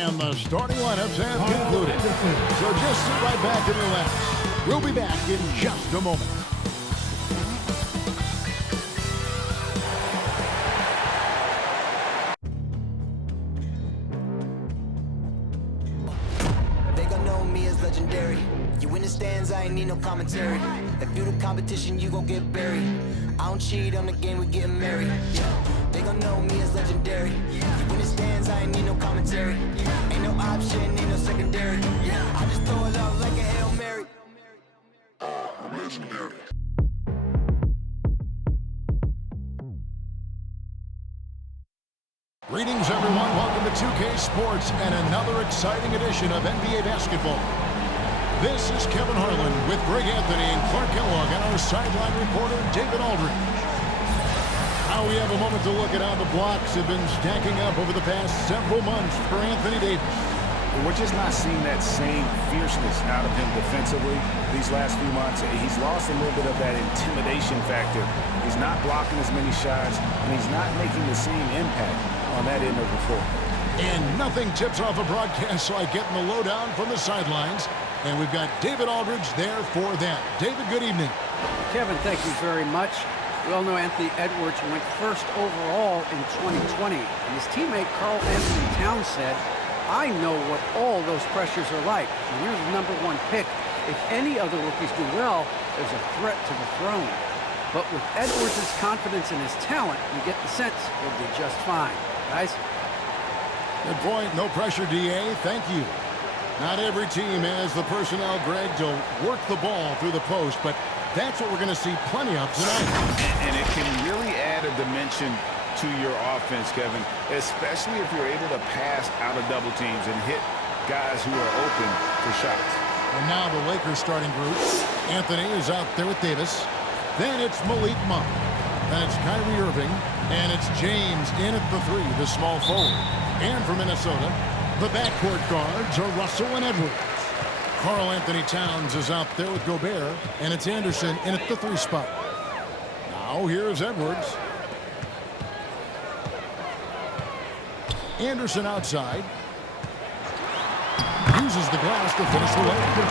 And the starting lineups have concluded. So just sit right back and relax. We'll be back in just a moment. They gon' know me as legendary. You in the stands, I ain't need no commentary. If you the competition, you gon' get buried. I don't cheat on the game, we getting married. Yeah. They gon' know me as legendary. You in the stands, I ain't need no commentary. Ain't no option, ain't no secondary. I just throw it up like a Hail Mary. I'm legendary. Greetings, everyone. Welcome to 2K Sports and another exciting edition of NBA basketball. This is Kevin Harlan with Greg Anthony and Clark Kellogg and our sideline reporter, David Aldridge. Now we have a moment to look at how the blocks have been stacking up over the past several months for Anthony Davis. We're just not seeing that same fierceness out of him defensively these last few months. He's lost a little bit of that intimidation factor. He's not blocking as many shots, and he's not making the same impact on that end of the floor. And nothing tips off a broadcast like getting the lowdown from the sidelines. And we've got David Aldridge there for that. David, good evening. Kevin, thank you very much. We all know Anthony Edwards went first overall in 2020. And his teammate Karl Towns said, I know what all those pressures are like. And you're the #1 pick. If any other rookies do well, there's a threat to the throne. But with Edwards' confidence in his talent, you get the sense he'll be just fine. Guys? Good point. No pressure, DA. Thank you. Not every team has the personnel, Greg, to work the ball through the post, but that's what we're going to see plenty of tonight. And it can really add a dimension to your offense, Kevin, especially if you're able to pass out of double teams and hit guys who are open for shots. And now the Lakers starting group. Anthony is out there with Davis. Then it's Malik Monk. Then it's Kyrie Irving. And it's James in at the 3, the small forward. And for Minnesota, the backcourt guards are Russell and Edwards. Karl Towns is out there with Gobert. And it's Anderson in at the 3 spot. Now here's Edwards. Anderson outside. Uses the glass to finish the layup.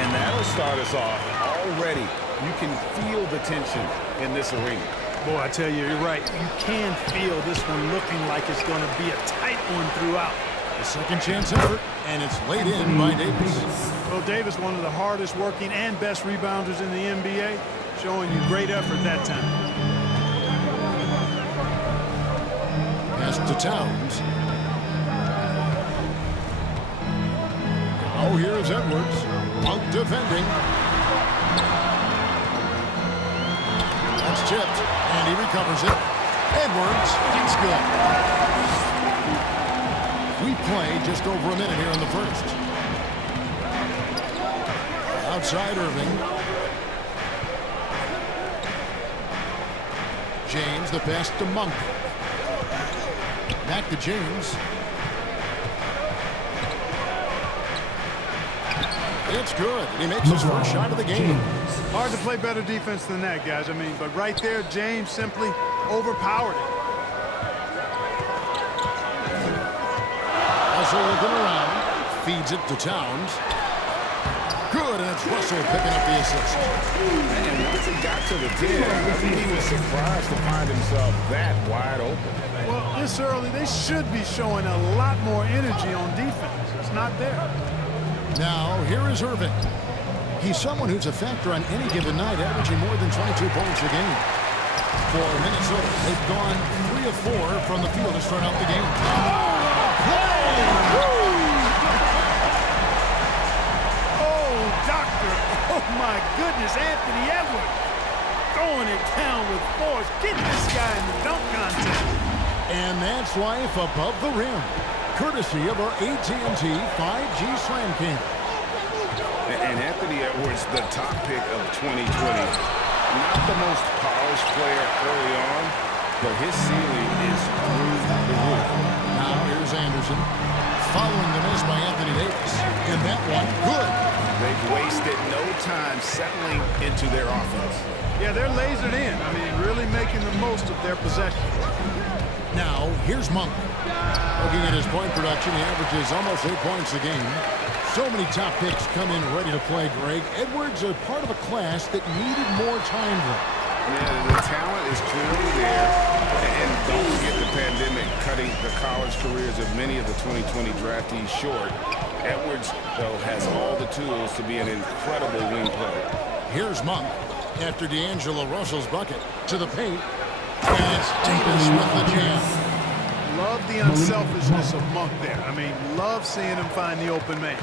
And that'll start us off. Already, you can feel the tension in this arena. Boy, I tell you, you're right. You can feel this one looking like it's going to be a tight one throughout. A second chance effort, and it's laid in by Davis. Well, Davis, one of the hardest working and best rebounders in the NBA, showing you great effort that time. Pass to Towns. Now here's Edwards. Monk defending. That's tipped, and he recovers it. Edwards, it's good. We play just over a minute here in the first. Outside Irving. James, the pass to Monk. Back to James. It's good. He makes his first shot of the game. Hard to play better defense than that, guys. I mean, but right there, James simply overpowered it. Russell looking around. Feeds it to Towns. Good, and it's Russell picking up the assist. And once he got to the 10, I think he was surprised to find himself that wide open. Well, this early, they should be showing a lot more energy on defense. It's not there. Now, here is Irving. He's someone who's a factor on any given night, averaging more than 22 points a game. For Minnesota, they've gone 3 of 4 from the field to start out the game. Oh, doctor. Oh, my goodness, Anthony Edwards. Throwing it down with force. Get this guy in the dunk contest. And that's life above the rim, courtesy of our AT&T 5G Slam Cam. And Anthony Edwards, the top pick of 2020. Not the most polished player early on, but his ceiling is through the roof. Now here's Anderson, following the miss by Anthony Davis. And that one, good. They've wasted no time settling into their offense. Yeah, they're lasered in. I mean, really making the most of their possession. Now, here's Monk. Looking at his point production, he averages almost 8 points a game. So many top picks come in ready to play, Greg. Edwards are part of a class that needed more time, though. Yeah, the talent is clearly there. And don't forget the pandemic cutting the college careers of many of the 2020 draftees short. Edwards, though, has all the tools to be an incredible wing player. Here's Monk after D'Angelo Russell's bucket to the paint. And it's Davis with the jam. Love the unselfishness of Monk there. I mean, love seeing him find the open man.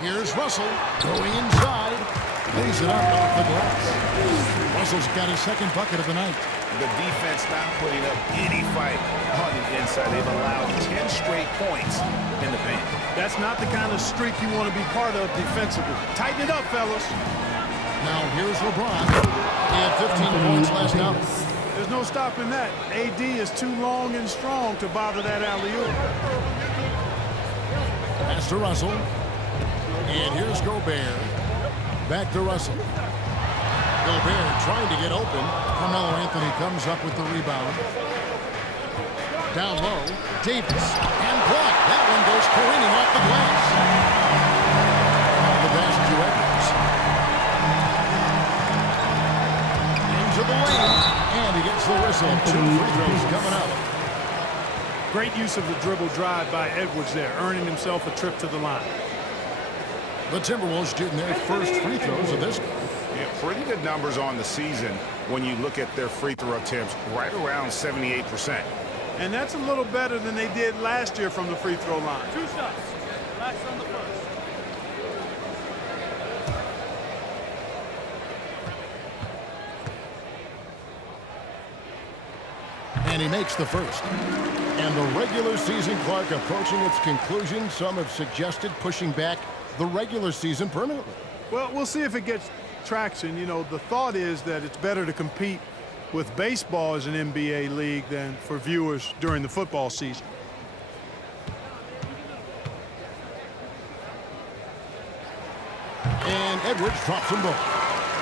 Here's Russell going inside. Lays it up off the glass. Russell's got his second bucket of the night. The defense not putting up any fight on the inside. They've allowed 10 straight points in the paint. That's not the kind of streak you want to be part of defensively. Tighten it up, fellas. Now here's LeBron. He had 15 points last out. There's no stopping that. AD is too long and strong to bother that alley-oop. Pass to Russell. And here's Gobert. Back to Russell. Gobert trying to get open. Carmelo Anthony comes up with the rebound. Down low. Davis. And blocked. That one goes careening off the glass. The pass to Edwards. Into the lane. And he gets the whistle. 2 free throws coming up. Great use of the dribble drive by Edwards there, earning himself a trip to the line. The Timberwolves getting their first free throws of this game. Yeah, pretty good numbers on the season when you look at their free throw attempts, right around 78%. And that's a little better than they did last year from the free throw line. 2 shots. Last on the first. And he makes the first. And the regular season clock approaching its conclusion. Some have suggested pushing back the regular season permanently. Well, we'll see if it gets traction. You know, the thought is that it's better to compete with baseball as an NBA league than for viewers during the football season. And Edwards drops them both.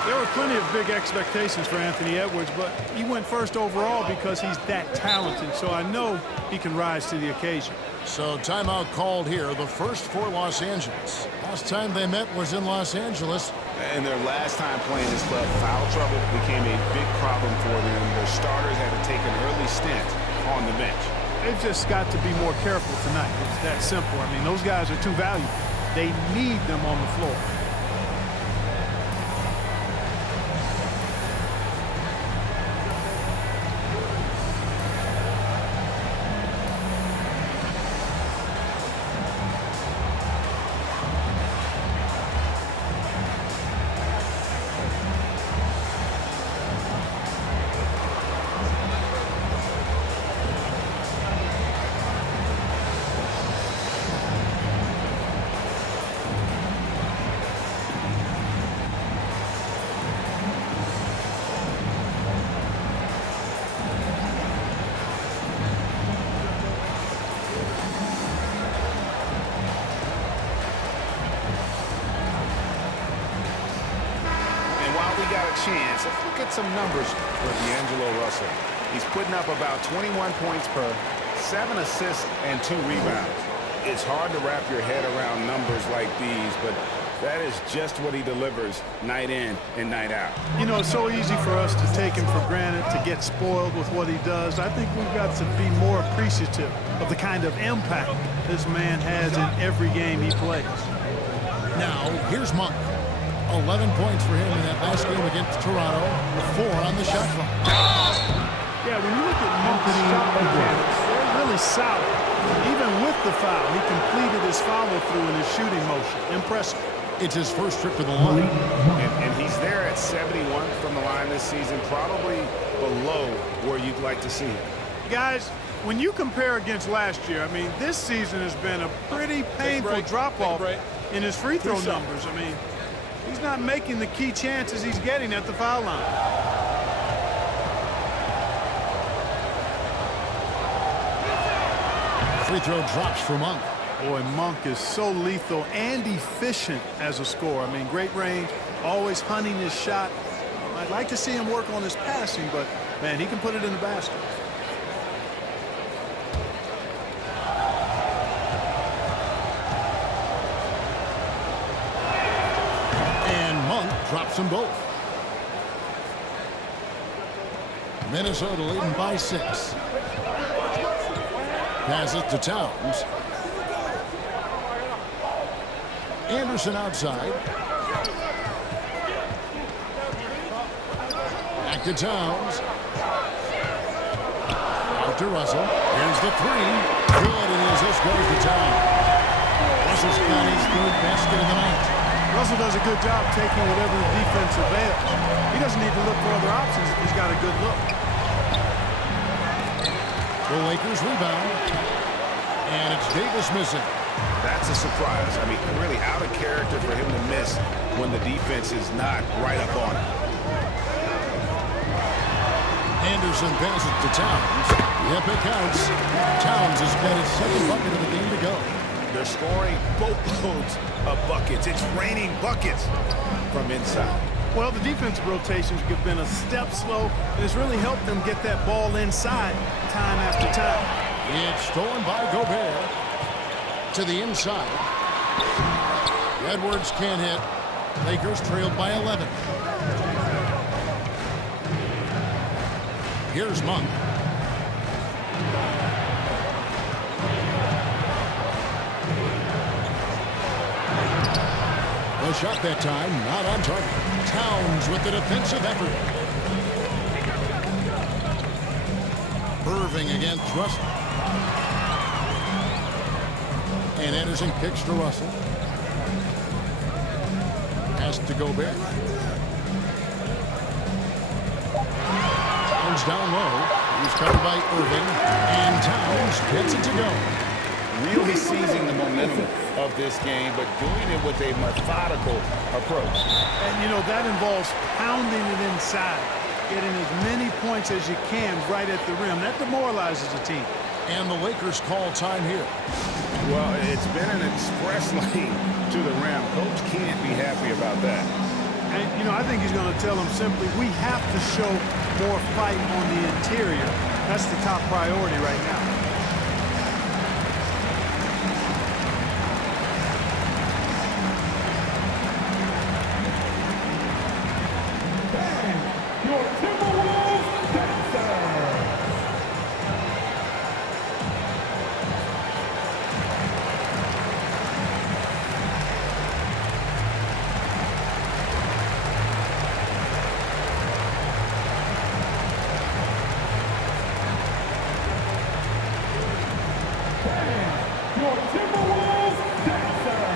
There were plenty of big expectations for Anthony Edwards, but he went first overall because he's that talented, so I know he can rise to the occasion. So timeout called here, the first for Los Angeles. Last time they met was in Los Angeles. And their last time playing this club, foul trouble became a big problem for them. Their starters had to take an early stint on the bench. They've just got to be more careful tonight. It's that simple. I mean, those guys are too valuable. They need them on the floor. Chance. Let's look at some numbers for D'Angelo Russell. He's putting up about 21 points per, 7 assists, and 2 rebounds. It's hard to wrap your head around numbers like these, but that is just what he delivers night in and night out. You know, it's so easy for us to take him for granted, to get spoiled with what he does. I think we've got to be more appreciative of the kind of impact this man has in every game he plays. Now, here's Monk. 11 points for him in that last game against Toronto. 4 on the shot clock. Yeah, when you look at Monk's shot mechanics, they're really solid. Even with the foul, he completed his follow-through in his shooting motion. Impressive. It's his first trip to the line. And he's there at 71 from the line this season, probably below where you'd like to see him. Guys, when you compare against last year, I mean, this season has been a pretty painful drop-off in his free throw numbers. I mean, he's not making the key chances he's getting at the foul line. Free throw drops for Monk. Boy, Monk is so lethal and efficient as a scorer. I mean, great range, always hunting his shot. I'd like to see him work on his passing, but man, he can put it in the basket. And Monk drops them both. Minnesota leading by 6. Passes to Towns. Anderson outside. Back to Towns. Out to Russell. Here's the 3. Good, and as this goes to Towns. Russell's got his 3rd basket of the night. Russell does a good job taking whatever the defense avails. He doesn't need to look for other options if he's got a good look. The Lakers rebound. And it's Davis missing. That's a surprise. I mean, really out of character for him to miss when the defense is not right up on him. Anderson passes to Towns. Yep, it counts. Towns has got his 2nd bucket of the game to go. They're scoring boatloads of buckets. It's raining buckets from inside. Well, the defensive rotations have been a step slow, and it's really helped them get that ball inside time after time. It's stolen by Gobert. To the inside. Edwards can't hit. Lakers trailed by 11. Here's Monk. The shot that time, not on target. Towns with the defensive effort. Irving against Russell. And Anderson kicks to Russell. Pass to Gobert. Towns down low. He's covered by Irving. And Towns gets it to go. Really seizing the momentum of this game, but doing it with a methodical approach. And, you know, that involves pounding it inside, getting as many points as you can right at the rim. That demoralizes a team. And the Lakers call time here. Well, it's been an express lane to the rim. Coach can't be happy about that. And, you know, I think he's going to tell them simply, we have to show more fight on the interior. That's the top priority right now. Your Timberwolves dancers. Your Timberwolves dancers.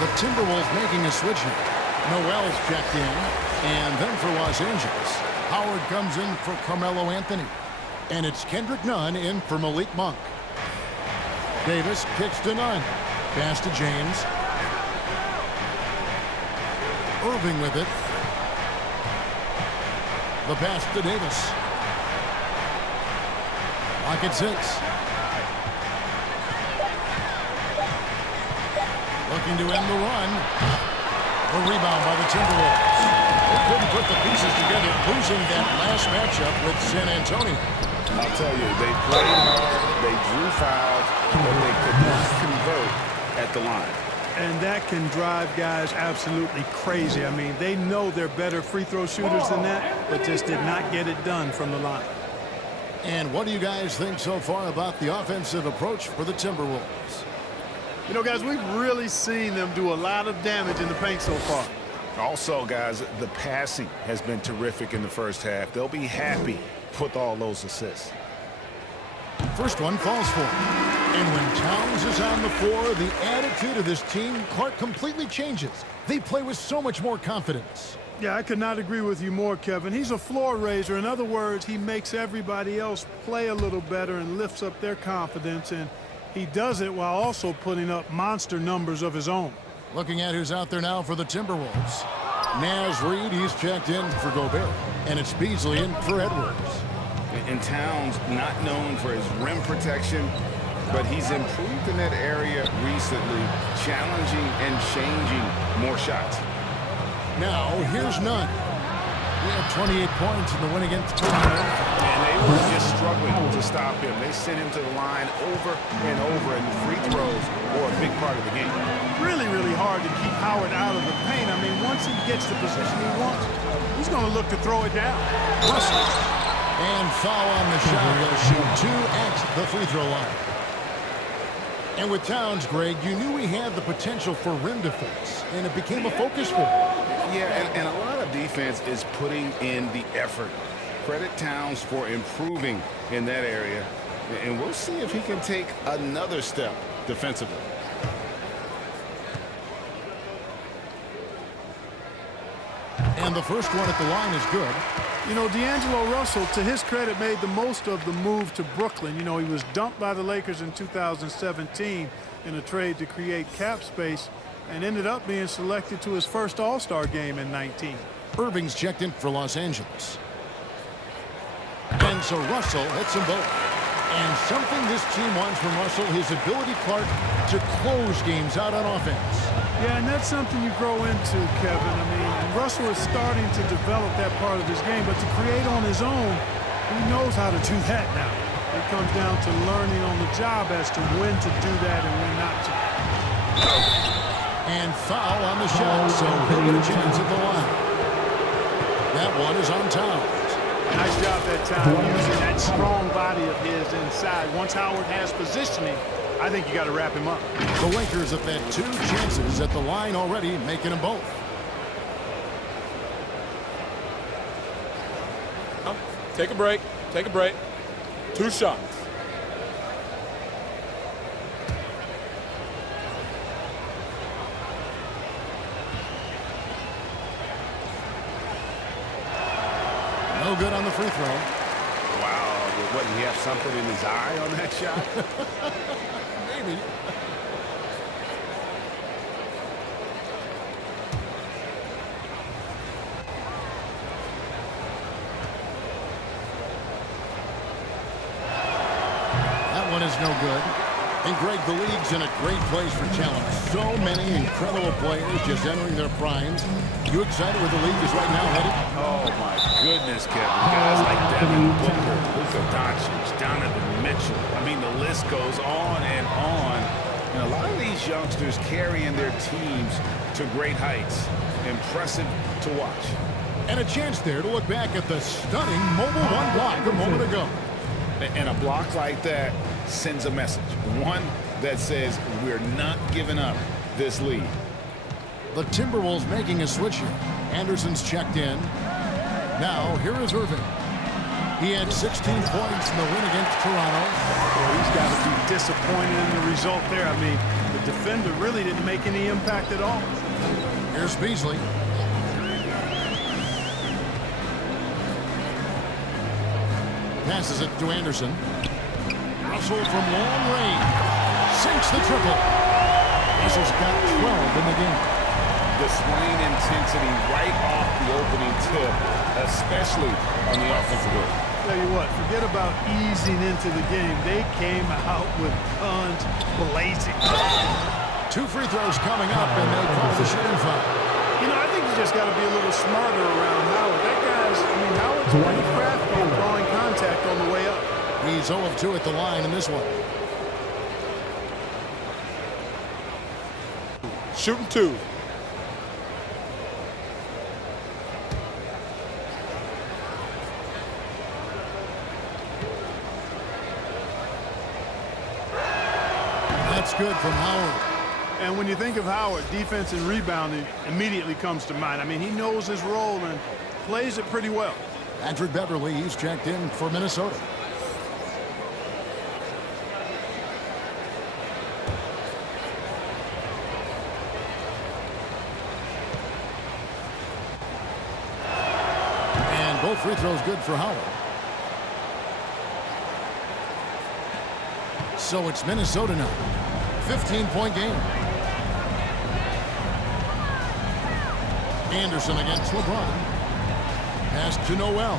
The Timberwolves making a switch here. Noel's checked in. And then for Los Angeles, Howard comes in for Carmelo Anthony. And it's Kendrick Nunn in for Malik Monk. Davis kicks to Nunn. Pass to James. Irving with it. The pass to Davis. Lock at 6. Looking to end the run. A rebound by the Timberwolves. They couldn't put the pieces together, losing that last matchup with San Antonio. I'll tell you, they played hard, they drew fouls, but they could not convert at the line. And that can drive guys absolutely crazy. I mean, they know they're better free throw shooters than that, but just did not get it done from the line. And what do you guys think so far about the offensive approach for the Timberwolves? You know, guys, we've really seen them do a lot of damage in the paint so far. Also, guys, the passing has been terrific in the first half. They'll be happy with all those assists. First one falls for him. And when Towns is on the floor, the attitude of this team, Clark, completely changes. They play with so much more confidence. Yeah, I could not agree with you more, Kevin. He's a floor raiser. In other words, he makes everybody else play a little better and lifts up their confidence. And he does it while also putting up monster numbers of his own. Looking at who's out there now for the Timberwolves. Naz Reid, he's checked in for Gobert. And it's Beasley in for Edwards. And Towns not known for his rim protection, but he's improved in that area recently, challenging and changing more shots. Now, here's Nunn. He had 28 points in the win against Toronto. And they were just struggling to stop him. They sent him to the line over and over, and the free throws were a big part of the game. Really, really hard to keep Howard out of the paint. I mean, once he gets the position he wants, he's going to look to throw it down. Russell. And foul on the shot. He'll shoot 2 at the free throw line. And with Towns, Greg, you knew he had the potential for rim defense, and it became a focus for him. Yeah, and a lot of defense is putting in the effort. Credit Towns for improving in that area, and we'll see if he can take another step defensively. And the first one at the line is good. You know, D'Angelo Russell, to his credit, made the most of the move to Brooklyn. You know, he was dumped by the Lakers in 2017 in a trade to create cap space and ended up being selected to his first All-Star game in 19. Irving's checked in for Los Angeles. And so Russell hits them both. And something this team wants from Russell, his ability, Clark, to close games out on offense. Yeah, and that's something you grow into, Kevin. I mean, and Russell is starting to develop that part of his game, but to create on his own, he knows how to do that now. It comes down to learning on the job as to when to do that and when not to. And foul on the shot, so he'll get a chance at the line. That one is on Towns. Nice job that time using that strong body of his inside. Once Howard has positioning, I think you got to wrap him up. The Lakers have had 2 chances at the line already, making them both. Take a break. Take a break. 2 shots. No good on the free throw. Wow, wouldn't he have something in his eye on that shot? Maybe. That one is no good. And Greg, the league's in a great place for talent. So many incredible players just entering their primes. You excited where the league is right now, headed? Oh, my goodness, Kevin. Guys like Devin Booker, Luka Doncic, Donovan Mitchell. I mean, the list goes on and on. And a lot of these youngsters carrying their teams to great heights. Impressive to watch. And a chance there to look back at the stunning mobile one block a moment ago. And a block like that sends a message. One that says we're not giving up this lead. The Timberwolves making a switch here. Anderson's checked in. Now, here is Irving. He had 16 points in the win against Toronto. Well, he's got to be disappointed in the result there. I mean, the defender really didn't make any impact at all. Here's Beasley. Passes it to Anderson. Russell from long range. Sinks the triple. Russell's got 12 in the game. The swing intensity right off the opening tip, especially on the offensive end. Tell you what, forget about easing into the game. They came out with guns blazing. 2 free throws coming up, and they call the shooting foul. You know, I think you just got to be a little smarter around Howard. That guy's, I mean, Howard's pretty crafty in drawing contact on the way up. He's 0 of 2 at the line in this one. Shooting 2. That's good from Howard. And when you think of Howard, defense and rebounding immediately comes to mind. I mean, he knows his role and plays it pretty well. Patrick Beverly, he's checked in for Minnesota. And both free throws good for Howard. So it's Minnesota now. 15-point game. Anderson against LeBron. Pass to Noel.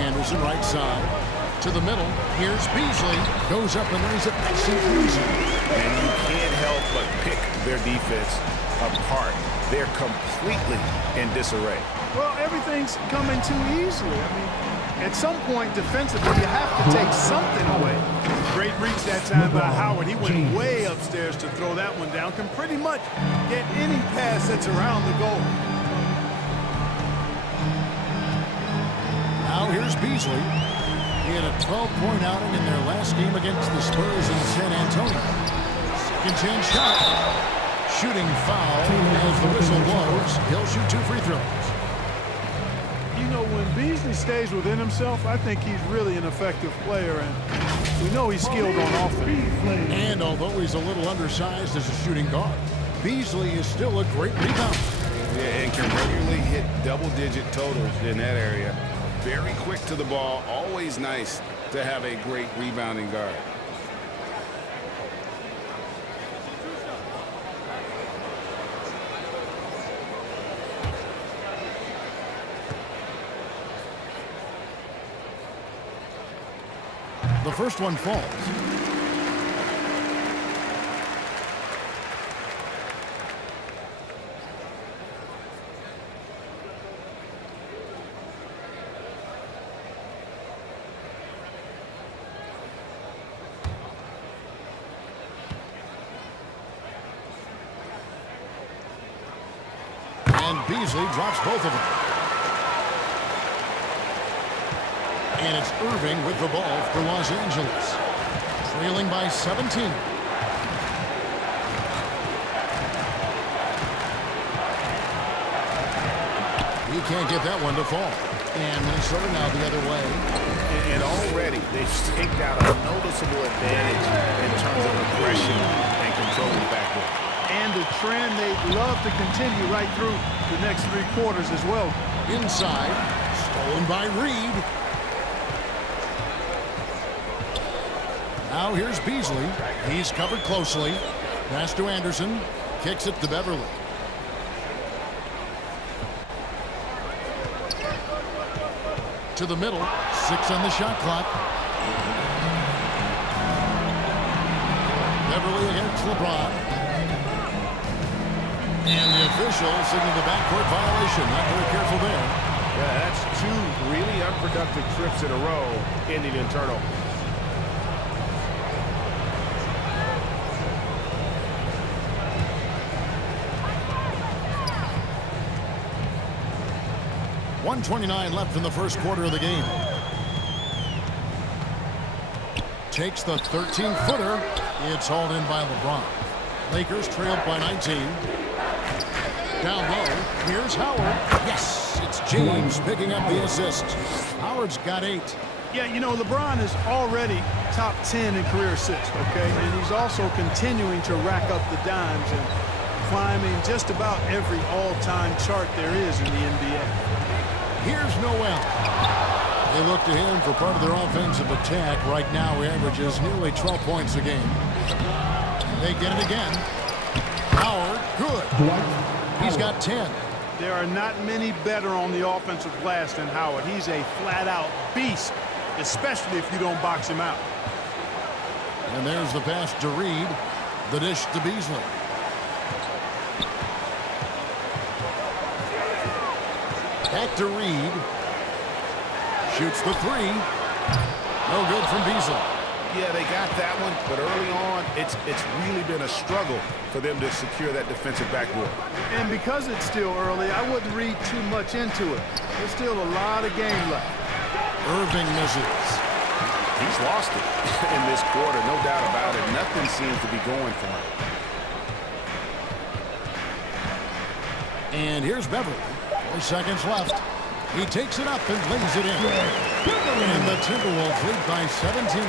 Anderson right side. To the middle. Here's Beasley. Goes up and lays it nice and easy. And you can't help but pick their defense apart. They're completely in disarray. Well, everything's coming too easily. I mean, at some point defensively, you have to take something away. Great reach that time by Howard. He went way upstairs to throw that one down. Can pretty much get any pass that's around the goal. Now here's Beasley. He had a 12-point outing in their last game against the Spurs in San Antonio. Second chance shot. Shooting foul as the whistle blows. He'll shoot 2 free throws. You know, when Beasley stays within himself, I think he's really an effective player, and we know he's skilled on offense. And although he's a little undersized as a shooting guard, Beasley is still a great rebounder. Yeah, and can regularly hit double-digit totals in that area. Very quick to the ball. Always nice to have a great rebounding guard. The first one falls. And Beasley drops both of them. And it's Irving with the ball for Los Angeles. Trailing by 17. He can't get that one to fall. And Minnesota now the other way. And already they've staked out a noticeable advantage in terms of aggression and controlling backcourt. And the trend they'd love to continue right through the next 3 quarters as well. Inside. Stolen by Reed. Now here's Beasley. He's covered closely. Pass to Anderson. Kicks it to Beverly. To the middle. 6 on the shot clock. Beverly against LeBron. And the official signaled the backcourt violation. Not very careful there. Yeah, that's 2 really unproductive trips in a row ending in turnover. .129 left in the first quarter of the game. Takes the 13-footer. It's hauled in by LeBron. Lakers trailed by 19. Down low. Here's Howard. Yes, it's James picking up the assist. Howard's got 8. Yeah, you know, LeBron is already top 10 in career assists, okay? And he's also continuing to rack up the dimes and climbing just about every all-time chart there is in the NBA. Here's Noel. They look to him for part of their offensive attack. Right now, he averages nearly 12 points a game. They get it again. Howard, good. He's got 10. There are not many better on the offensive glass than Howard. He's a flat-out beast, especially if you don't box him out. And there's the pass to Reed. The dish to Beasley. Back to Reed. Shoots the 3. No good from Beasley. Yeah, they got that one, but early on, it's really been a struggle for them to secure that defensive backboard. And because it's still early, I wouldn't read too much into it. There's still a lot of game left. Irving misses. He's lost it in this quarter, no doubt about it. Nothing seems to be going for him. And here's Beverly. 4 seconds left. He takes it up and lays it in. And the Timberwolves lead by 17.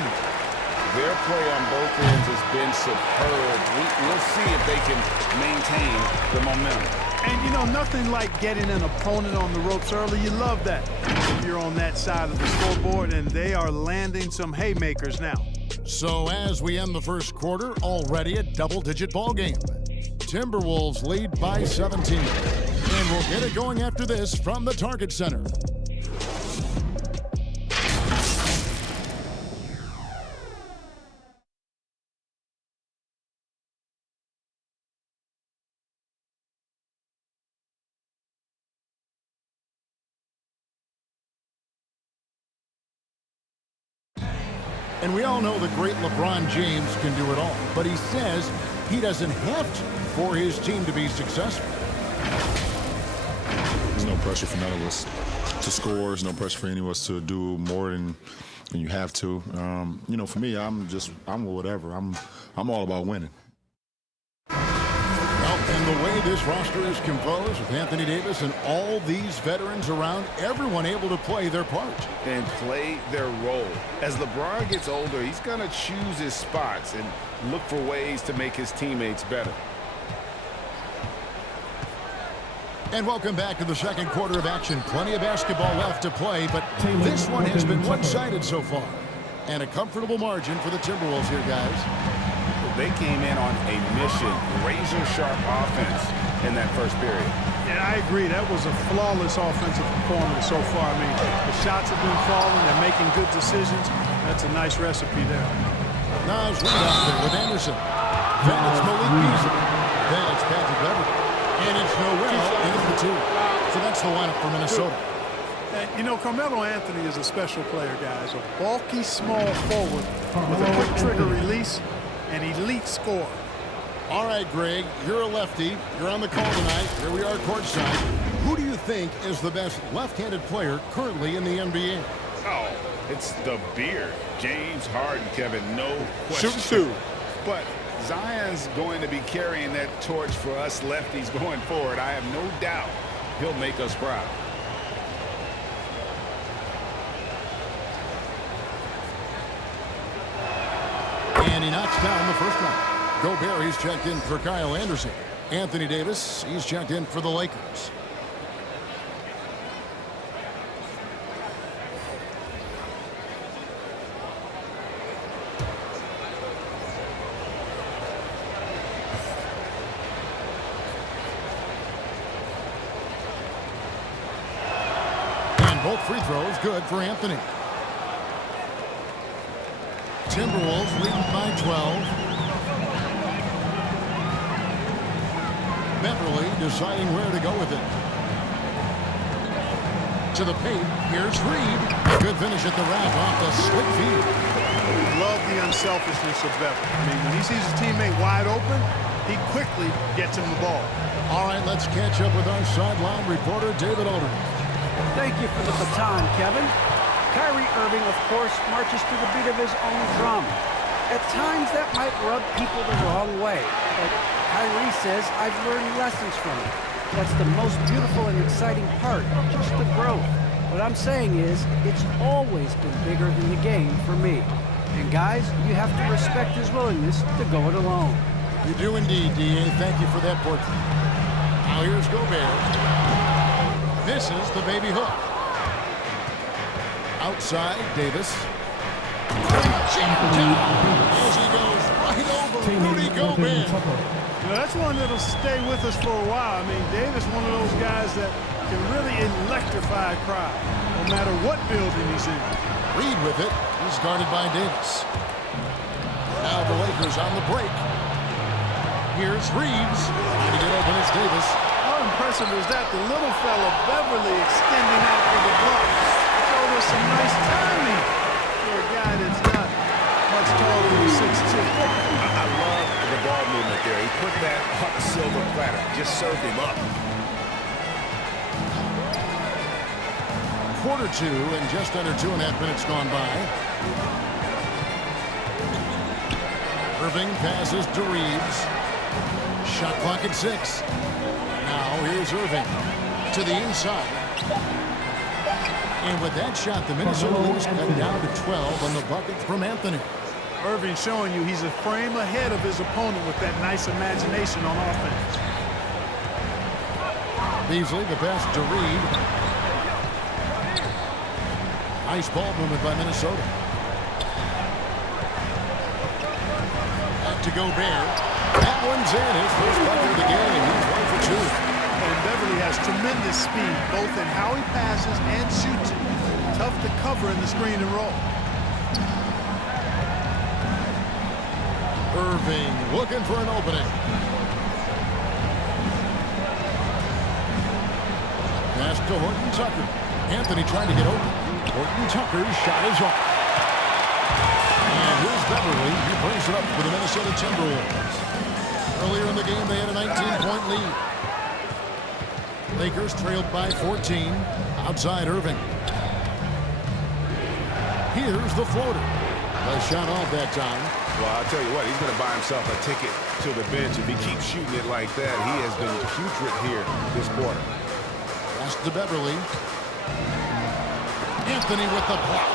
Their play on both ends has been superb. We'll see if they can maintain the momentum. And, you know, nothing like getting an opponent on the ropes early. You love that if you're on that side of the scoreboard, and they are landing some haymakers now. So as we end the first quarter, already a double-digit ball game. Timberwolves lead by 17. And we'll get it going after this from the Target Center. And we all know the great LeBron James can do it all, but he says he doesn't have to for his team to be successful. There's no pressure for none of us to score. There's no pressure for any of us to do more than you have to. You know, for me, I'm whatever. I'm all about winning. Well, and the way this roster is composed with Anthony Davis and all these veterans around, everyone able to play their part. And play their role. As LeBron gets older, he's going to choose his spots and look for ways to make his teammates better. And welcome back to the second quarter of action. Plenty of basketball left to play, but this one has been one-sided so far. And a comfortable margin for the Timberwolves here, guys. They came in on a mission, razor-sharp offense in that first period. Yeah, I agree. That was a flawless offensive performance so far. I mean, the shots have been falling. They're making good decisions. That's a nice recipe there. Nice read out there with Anderson. Then it's Malik Beasley. Then it's Patrick Beverly. And it's Noel into the two. So that's the lineup for Minnesota. And, you know, Carmelo Anthony is a special player, guys. A bulky, small forward with a quick trigger release. An elite scorer. All right, Greg, you're a lefty. You're on the call tonight. Here we are courtside. Who do you think is the best left-handed player currently in the NBA? Oh, it's the beard. James Harden, Kevin, no question. Shoot two. But Zion's going to be carrying that torch for us lefties going forward. I have no doubt he'll make us proud. And he knocks down the first one. Gobert, he's checked in for Kyle Anderson. Anthony Davis, he's checked in for the Lakers. And both free throws good for Anthony. Timberwolves leading by 12. Beverly deciding where to go with it. To the paint. Here's Reed. Good finish at the rack off the slick feed. Love the unselfishness of Beverly. I mean, when he sees his teammate wide open, he quickly gets him the ball. All right, let's catch up with our sideline reporter, David Aldridge. Thank you for the baton, Kevin. Kyrie Irving, of course, marches to the beat of his own drum. At times, that might rub people the wrong way. But Kyrie says, I've learned lessons from it. That's the most beautiful and exciting part, just the growth. What I'm saying is, it's always been bigger than the game for me. And guys, you have to respect his willingness to go it alone. You do indeed, D.A. Thank you for that portrait. Now here's Gobert. Misses the baby hook. Outside, Davis. As he goes right over Rudy Gobert. Now, that's one that'll stay with us for a while. I mean, Davis, one of those guys that can really electrify a crowd, no matter what building he's in. Reed with it. He's guarded by Davis. Now the Lakers on the break. Here's Reeves. Trying to get open as Davis. How impressive is that? The little fella, Beverly, extending out for the block. Showed us some nice timing for a guy that's not much taller than 6'2". I love the ball movement there. He put that on a silver platter. Just served him up. Quarter two and just under 2.5 minutes gone by. Irving passes to Reeves. Shot clock at 6. Now here's Irving to the inside. And with that shot, the Minnesota Lynx cut down to 12 on the bucket from Anthony. Irving showing you he's a frame ahead of his opponent with that nice imagination on offense. Beasley, the pass to Reed. Nice ball movement by Minnesota. Back to Gobert. That one's in. His first bucket of the game. He's 1 for 2. And Beverly has tremendous speed, both in how he passes and shoots it. Tough to cover in the screen and roll. Irving looking for an opening. Pass to Horton Tucker. Anthony trying to get open. Horton Tucker's shot is off. Here's Beverly. He brings it up for the Minnesota Timberwolves. Earlier in the game, they had a 19-point lead. Lakers trailed by 14. Outside Irving. Here's the floater. A shot off that time. Well, I'll tell you what, he's going to buy himself a ticket to the bench. If he keeps shooting it like that, he has been putrid here this quarter. Pass to Beverly. Anthony with the block.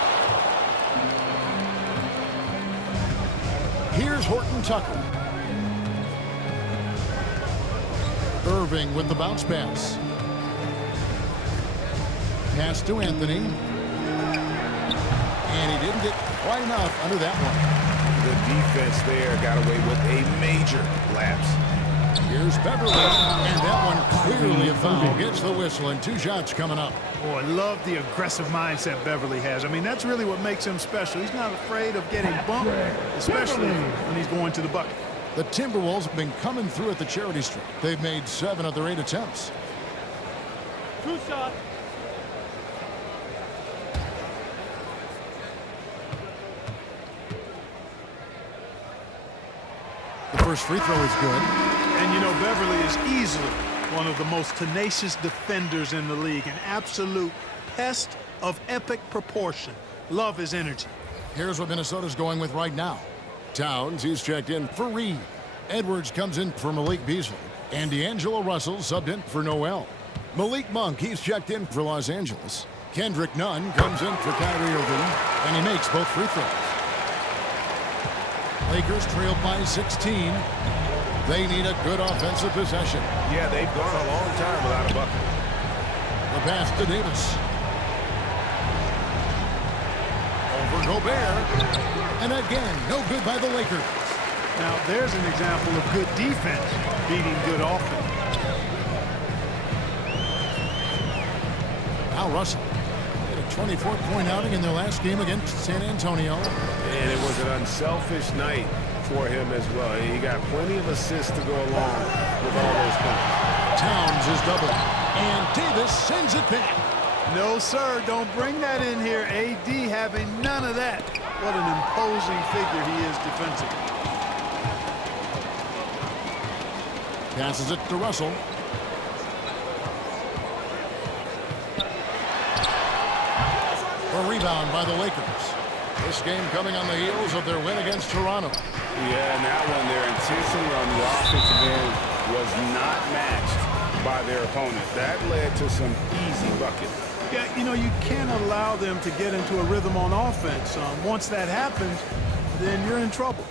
Here's Horton Tucker. Irving with the bounce pass. Pass to Anthony. And he didn't get quite enough under that one. The defense there got away with a major lapse. Here's Beverly. And that one clearly a foul. Gets the whistle and 2 shots coming up. Boy, I love the aggressive mindset Beverly has. I mean, that's really what makes him special. He's not afraid of getting bumped, especially when he's going to the bucket. The Timberwolves have been coming through at the charity stripe. They've made 7 of their 8 attempts. 2 shots. The first free throw is good. And, you know, Beverly is easily one of the most tenacious defenders in the league. An absolute pest of epic proportion. Love his energy. Here's what Minnesota's going with right now. Towns, he's checked in for Reed. Edwards comes in for Malik Beasley. And D'Angelo Russell subbed in for Noel. Malik Monk, he's checked in for Los Angeles. Kendrick Nunn comes in for Kyrie Irving. And he makes both free throws. Lakers trailed by 16. They need a good offensive possession. Yeah, they've gone a long time without a bucket. The pass to Davis. Over Gobert. And again, no good by the Lakers. Now, there's an example of good defense beating good offense. Now Russell had a 24-point outing in their last game against San Antonio. And it was an unselfish night for him as well. He got plenty of assists to go along with all those points. Towns is double. And Davis sends it back. No, sir, don't bring that in here. AD having none of that. What an imposing figure he is defensively. Passes it to Russell. A rebound by the Lakers. This game coming on the heels of their win against Toronto. Yeah, and that one, their intensity on the offensive end was not matched by their opponent. That led to some easy buckets. Yeah, you know, you can't allow them to get into a rhythm on offense. Once that happens, then you're in trouble.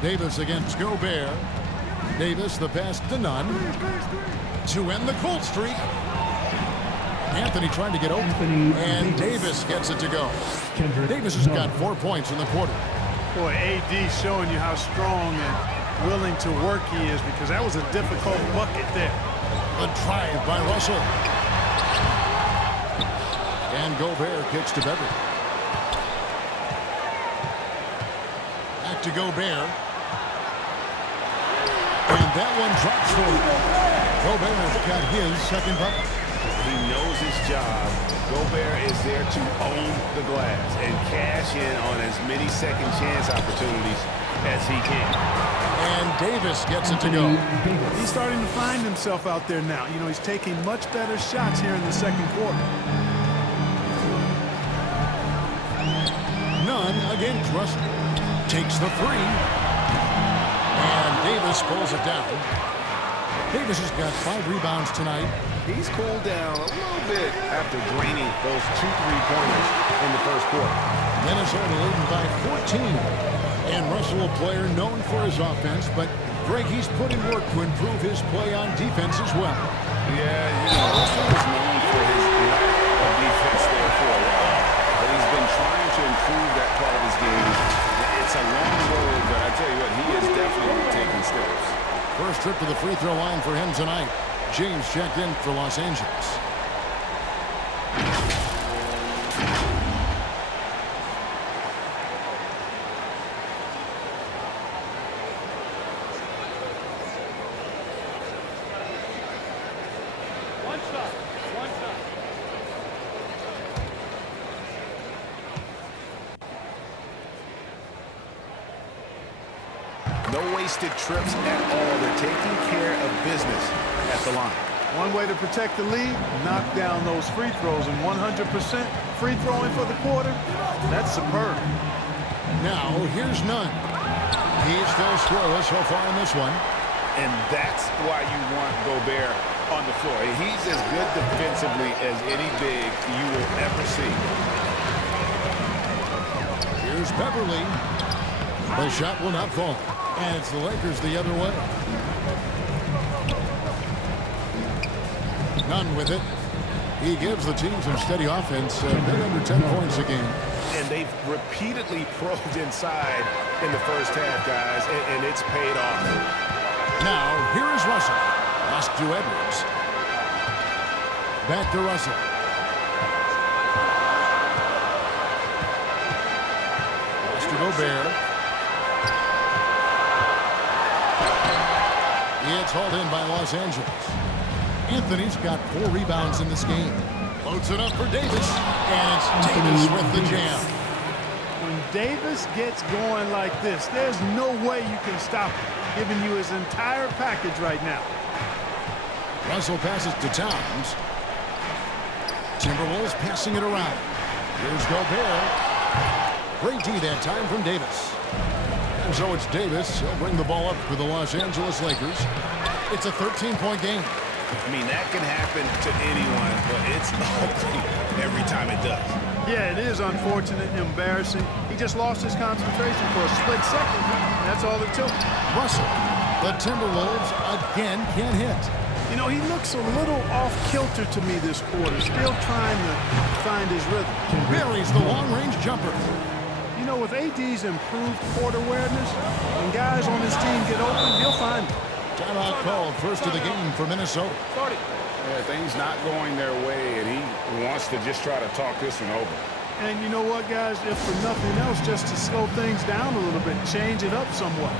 Davis against Gobert. Davis, the pass to Nunn. To end the cold streak. Anthony trying to get open. And Davis gets it to go. Davis has got 4 points in the quarter. Boy, AD showing you how strong and willing to work he is, because that was a difficult bucket there. The drive by Russell. And Gobert kicks to Beverly. Back to Gobert. And that one drops for him. Gobert's got his second bucket. He knows his job. Gobert is there to own the glass and cash in on as many second chance opportunities as he can. And Davis gets it to go. He's starting to find himself out there now. You know, he's taking much better shots here in the second quarter. Nunn against Russell. Takes the three. And Davis pulls it down. Davis has got 5 rebounds tonight. He's cooled down a little bit after draining those 2 3-pointers in the first quarter. Minnesota leading by 14. And Russell, a player known for his offense, but Greg, he's put in work to improve his play on defense as well. Yeah, you know, Russell is known for his lack of defense there for a while. But he's been trying to improve that part of his game. It's a long road, but I tell you what, he is definitely taking steps. First trip to the free throw line for him tonight. James checked in for Los Angeles. No wasted trips at all. They're taking care of business at the line. One way to protect the lead, knock down those free throws, and 100% free throwing for the quarter, that's superb. Now, here's none. He's still scoreless so far in this one. And that's why you want Gobert on the floor. He's as good defensively as any big you will ever see. Here's Beverly. The shot will not fall. And it's the Lakers the other way. None with it. He gives the team some steady offense, a bit under 10 points a game. And they've repeatedly probed inside in the first half, guys, and it's paid off. Now, here is Russell. Lost to Edwards. Back to Russell. Lost to Gobert. It's hauled in by Los Angeles. Anthony's got 4 rebounds in this game. Loads it up for Davis. And it's Davis with the jam. When Davis gets going like this, there's no way you can stop him, giving you his entire package right now. Russell passes to Towns. Timberwolves passing it around. Here's Gobert. Great D that time from Davis. And so it's Davis. He'll bring the ball up for the Los Angeles Lakers. It's a 13-point game. I mean, that can happen to anyone, but it's ugly every time it does. Yeah, it is unfortunate and embarrassing. He just lost his concentration for a split second. That's all it took. Russell, the Timberwolves again can't hit. You know, he looks a little off-kilter to me this quarter, still trying to find his rhythm. Buries the long-range jumper. You know, with AD's improved court awareness, when guys on his team get open, he'll find them. Timeout called, first of the game for Minnesota. Yeah, things not going their way, and he wants to just try to talk this one over. And you know what, guys? If for nothing else, just to slow things down a little bit, change it up somewhat.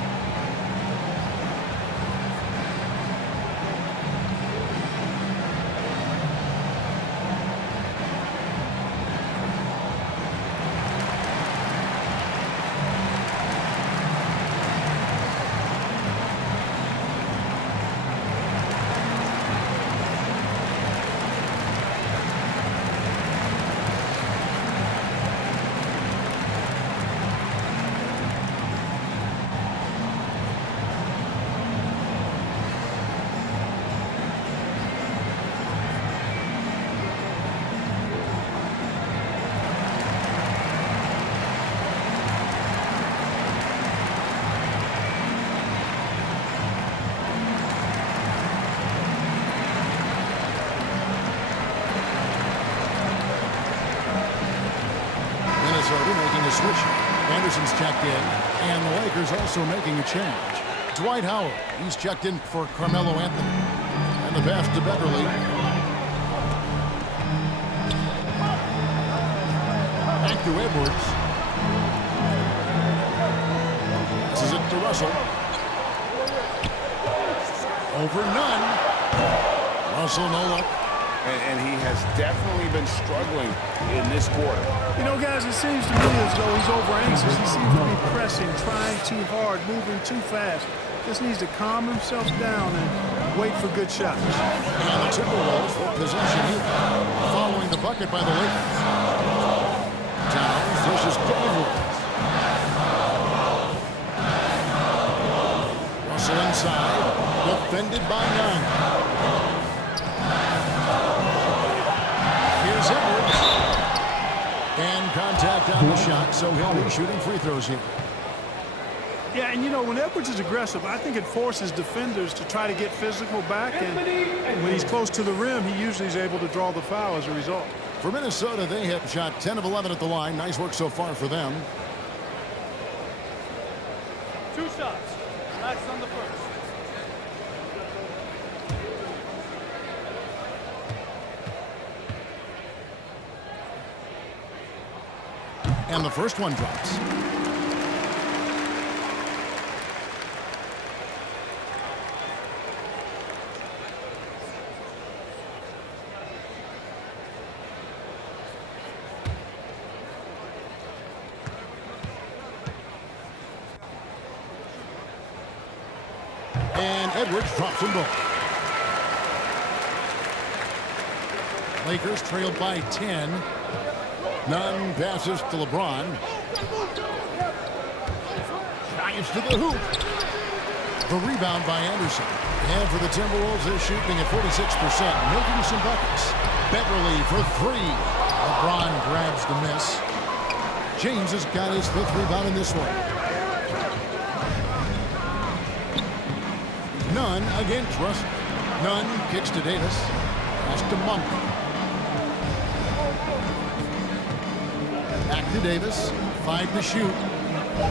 Making a switch. Anderson's checked in, and the Lakers also making a change. Dwight Howard, he's checked in for Carmelo Anthony. And the pass to Beverly. Back to Edwards. Passes it to Russell. Over none. Russell no luck. And he has definitely been struggling in this quarter. You know, guys, it seems to me as though he's over-anxious. He seems to be pressing, trying too hard, moving too fast. Just needs to calm himself down and wait for good shots. And the Timberwolves with possession here, following the bucket by the Lakers. Towns dishes to Edwards. Russell inside, defended by none. Here's Edwards. And contact on the shot, so he'll be shooting free throws here. Yeah, and you know, when Edwards is aggressive, I think it forces defenders to try to get physical back, and when he's close to the rim, he usually is able to draw the foul as a result. For Minnesota, they have shot 10 of 11 at the line. Nice work so far for them. 2 shots. Max on the first. And the first one drops. Edwards drops them both. Lakers trailed by 10. Nunn passes to LeBron. Drives to the hoop. The rebound by Anderson. And for the Timberwolves, they're shooting at 46%, making some buckets. Beverly for three. LeBron grabs the miss. James has got his 5th rebound in this one. Nunn against Russell. Nunn kicks to Davis. Pass to Monk. Back to Davis. 5 to shoot.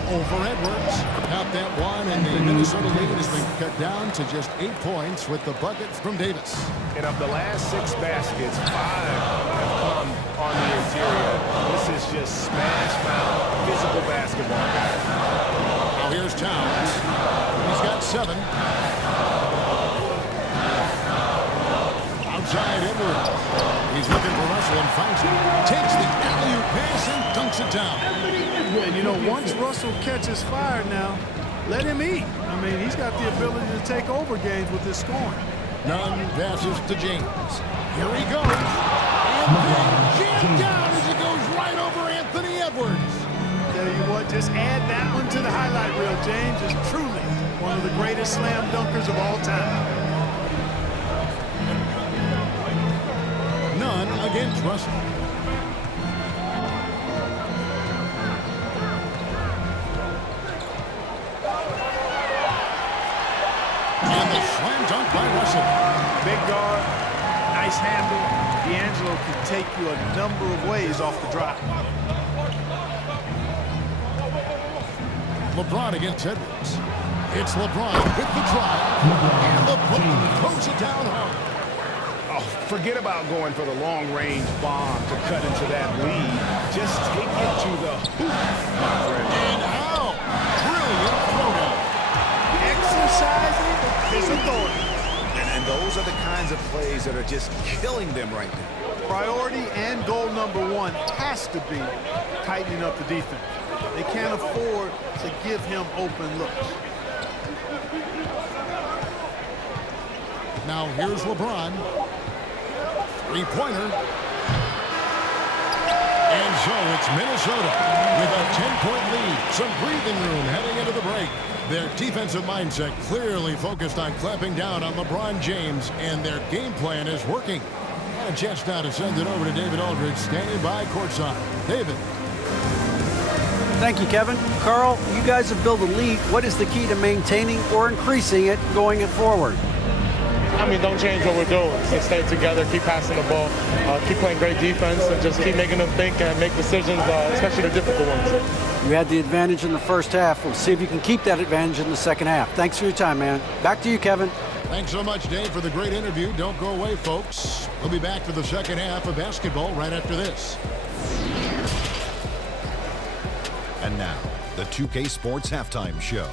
Over Edwards. Count that one, and the Minnesota lead has been cut down to just 8 points with the bucket from Davis. And of the last 6 baskets, 5 have come on the interior. This is just smash mouth physical basketball. Now here's Towns. He's got 7. Outside Edwards. He's looking for Russell and finds him. Takes the alley-oop pass and dunks it down. And, you know, once Russell catches fire now, let him eat. I mean, he's got the ability to take over games with his scoring. Nunn passes to James. Here he goes. And then jammed down as he goes right over Anthony Edwards. Tell you what, just add that one to the highlight reel. James is truly one of the greatest slam dunkers of all time. Nunn against Russell. And the slam dunk by Russell. Big guard, nice handle. D'Angelo can take you a number of ways off the drop. LeBron against Edwards. It's LeBron with the drive. And LeBron throws it down hard. Oh, forget about going for the long-range bomb to cut into that lead. Just take it to the hoop, my friend. And how? Brilliant throwdown. Exercising his authority. And those are the kinds of plays that are just killing them right now. Priority and goal number 1 has to be tightening up the defense. They can't afford to give him open looks. Now here's LeBron. Three-pointer. And so it's Minnesota with a 10-point lead. Some breathing room heading into the break. Their defensive mindset clearly focused on clamping down on LeBron James, and their game plan is working. And a chance now to send it over to David Aldridge, standing by courtside. David. Thank you, Kevin. Karl, you guys have built a lead. What is the key to maintaining or increasing it going forward? I mean, don't change what we're doing. Just stay together, keep passing the ball, keep playing great defense, and just keep making them think and make decisions, especially the difficult ones. You had the advantage in the first half. We'll see if you can keep that advantage in the second half. Thanks for your time, man. Back to you, Kevin. Thanks so much, Dave, for the great interview. Don't go away, folks. We'll be back for the second half of basketball right after this. And now, the 2K Sports Halftime Show.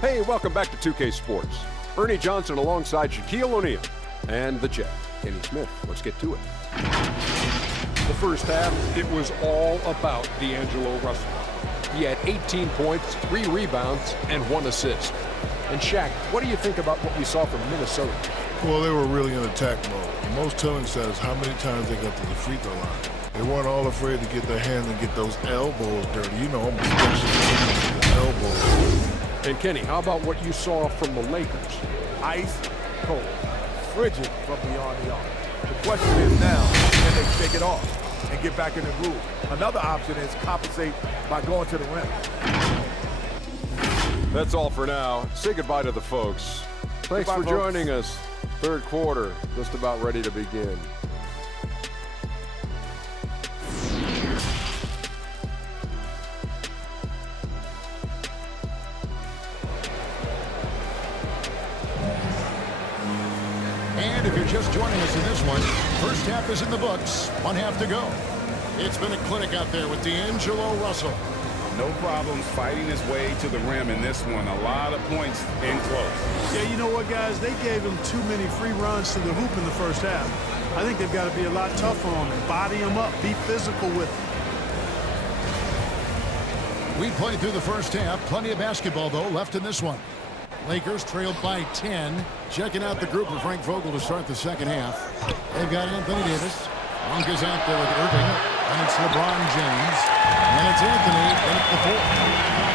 Hey, welcome back to 2K Sports. Ernie Johnson alongside Shaquille O'Neal and the Jet, Kenny Smith. Let's get to it. The first half, it was all about D'Angelo Russell. He had 18 points, 3 rebounds, and 1 assist. And Shaq, what do you think about what we saw from Minnesota? Well, they were really in attack mode. The most telling stat is how many times they got to the free throw line. They weren't all afraid to get their hands and get those elbows dirty. You know, I'm a specialist in the elbows. And Kenny, how about what you saw from the Lakers? Ice cold, frigid from beyond the arc. The question is now, can they shake it off and get back in the groove? Another option is compensate by going to the rim. That's all for now. Say goodbye to the folks. Thanks for joining us. Third quarter, just about ready to begin. And if you're just joining us in this one, first half is in the books. 1 half to go. It's been a clinic out there with D'Angelo Russell. No problems fighting his way to the rim in this one. A lot of points in close. Yeah, you know what, guys? They gave him too many free runs to the hoop in the first half. I think they've got to be a lot tougher on him. Body him up. Be physical with him. We played through the first half. Plenty of basketball, though, left in this one. Lakers trailed by 10. Checking out the group of Frank Vogel to start the second half. They've got Anthony Davis. Monk is out there with Irving. And it's LeBron James. And it's Anthony in at the 4th.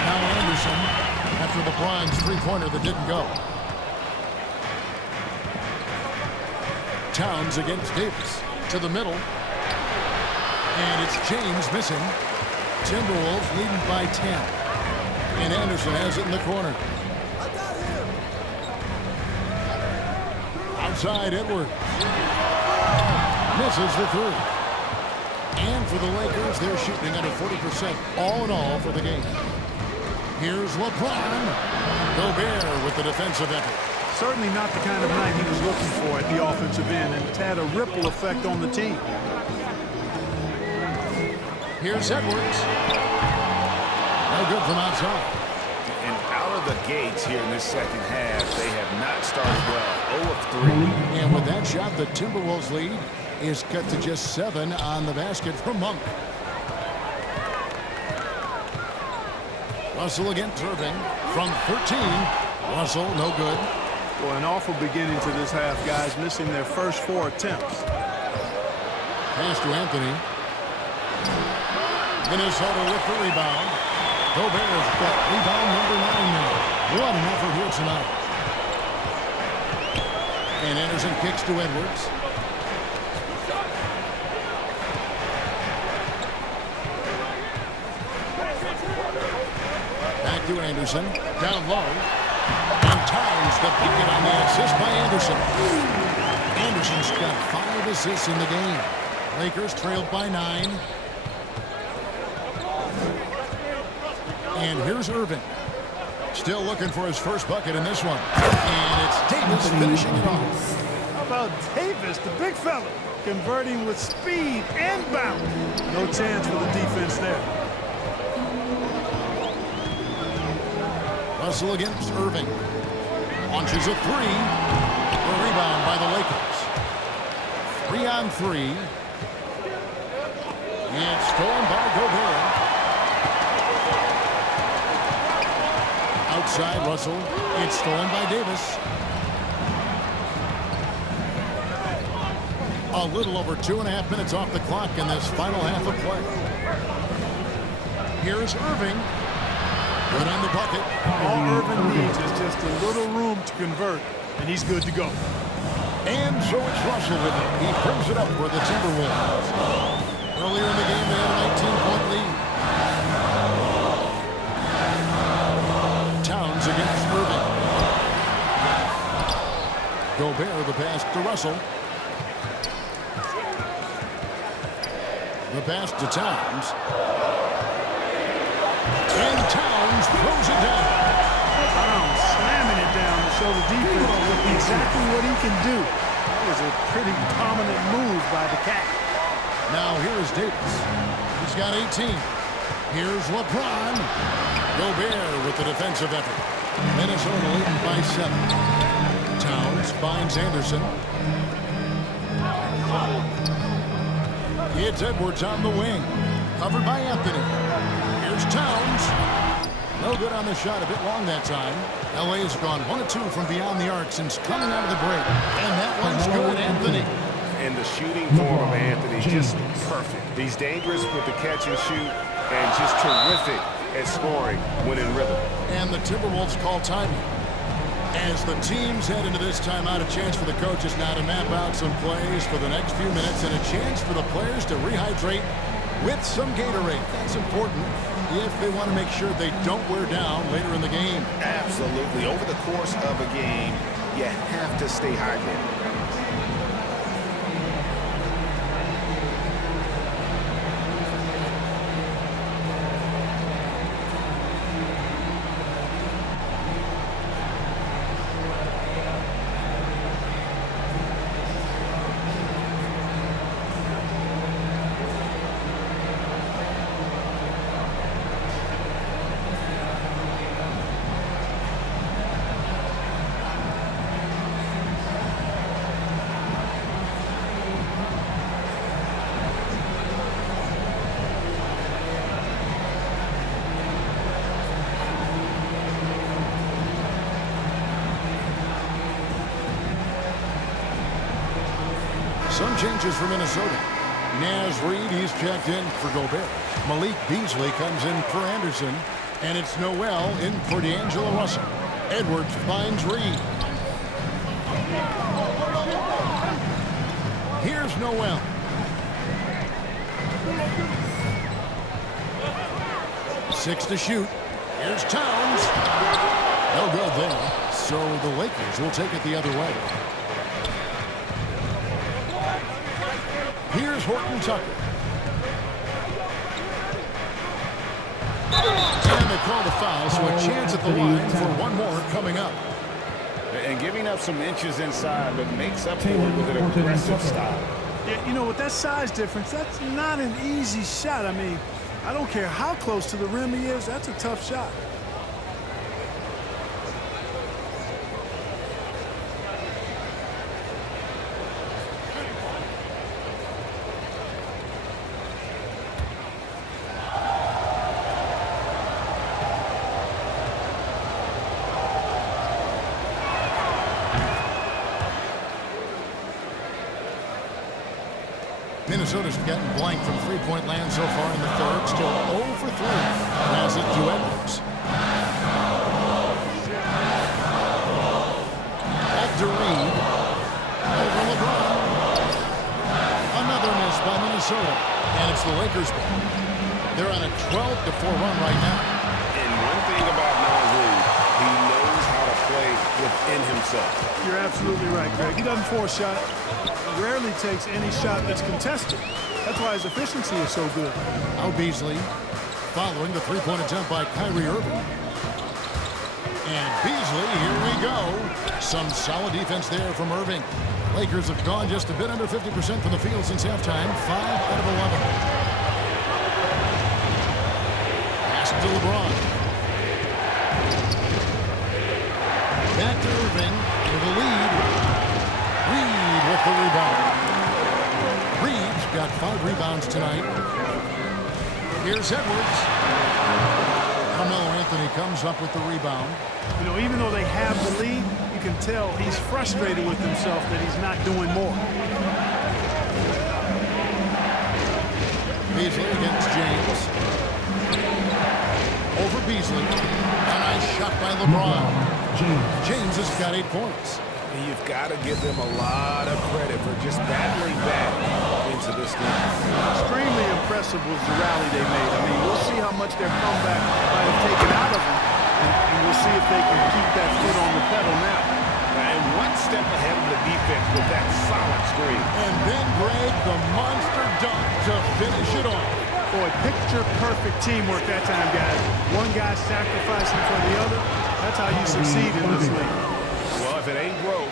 Now Anderson after LeBron's three-pointer that didn't go. Towns against Davis. To the middle. And it's James missing. Timberwolves leading by 10. And Anderson has it in the corner. Outside Edwards. Misses the three. And for the Lakers, they're shooting under 40% all in all for the game. Here's LeBron. Gobert with the defensive effort. Certainly not the kind of night he was looking for at the offensive end, and it's had a ripple effect on the team. Here's Edwards. No good from outside. And out of the gates here in this second half, they have not started well. 0 of 3. And with that shot, the Timberwolves lead is cut to just 7 on the basket from Monk. Russell against Irving from 13. Russell, no good. Well, an awful beginning to this half, guys, missing their first 4 attempts. Pass to Anthony. Minnesota with the rebound. Gobert's got rebound number 9 now. What an effort here tonight. And Anderson kicks to Edwards. Back to Anderson. Down low. And Towns the bucket on the assist by Anderson. Anderson's got 5 assists in the game. Lakers trailed by 9. And here's Irving. Still looking for his first bucket in this one. And it's Davis finishing it off. How about Davis, the big fella, converting with speed and bounce. No chance for the defense there. Russell against Irving. Launches a 3. A rebound by the Lakers. 3 on 3. And stolen by Gobert. Outside Russell. It's stolen by Davis. A little over 2.5 minutes off the clock in this final half of play. Here's Irving. Good on the bucket. All Irving needs is just a little room to convert, and he's good to go. And so it's Russell with it. He brings it up for the Timberwolves. Earlier in the game, they had a 19-point lead. Towns against Irving. Gobert the pass to Russell. The pass to Towns. And Towns throws it down. Towns slamming it down to show the defense exactly what he can do. That was a pretty dominant move by the Cat. Now here's Davis. He's got 18. Here's LeBron. Gobert with the defensive effort. Minnesota leading by 7. Towns finds Anderson. It's Edwards on the wing. Covered by Anthony. Here's Towns. No good on the shot. A bit long that time. LA has gone 1 of 2 from beyond the arc since coming out of the break. And that one's good, Anthony. And the shooting form of Anthony, just perfect. He's dangerous with the catch and shoot and just terrific at scoring when in rhythm. And the Timberwolves call timing. As the teams head into this timeout, a chance for the coaches now to map out some plays for the next few minutes and a chance for the players to rehydrate with some Gatorade. That's important if they want to make sure they don't wear down later in the game. Absolutely. Over the course of a game, you have to stay hydrated. changes for Minnesota. Naz Reid, he's checked in for Gobert. Malik Beasley comes in for Anderson. And it's Noel in for D'Angelo Russell. Edwards finds Reid. Here's Noel. Six to shoot. Here's Towns. No good there. So the Lakers will take it the other way. Here's Horton Tucker. And they call the foul, so a chance at the line for one more coming up. And giving up some inches inside, but makes up for it with an aggressive style. Yeah, you know, with that size difference, that's not an easy shot. I mean, I don't care how close to the rim he is, that's a tough shot. Minnesota's gotten blank from three-point land so far in the third. Still 0 for 3. Pass it to Edwards. Back to Reid. Over LeBron. Another miss by Minnesota. And it's the Lakers' ball. They're on a 12-4 run right now. And one thing about Naz Reid, he knows how to play within himself. You're absolutely right, Greg. He doesn't force shot. Rarely takes any shot that's contested. That's why his efficiency is so good. Now Beasley following the three-point attempt by Kyrie Irving. And Beasley, here we go. Some solid defense there from Irving. Lakers have gone just a bit under 50% from the field since halftime. 5 out of 11. Pass to LeBron. Back to Irving for the lead. Reid with the rebound. Reid's got 5 rebounds tonight. Here's Edwards. Carmelo Anthony comes up with the rebound. You know, even though they have the lead, you can tell he's frustrated with himself that he's not doing more. Beasley against James. Over Beasley. A nice shot by LeBron. James has got 8 points. And you've got to give them a lot of credit for just battling back into this game. Extremely impressive was the rally they made. I mean, we'll see how much their comeback might have taken out of them, and we'll see if they can keep that foot on the pedal now. And one step ahead of the defense with that solid screen. And then Greg, the monster dunk to finish it off. Boy, picture-perfect teamwork that time, guys. One guy sacrificing for the other. That's how you succeed in this league. Well, if it ain't broke,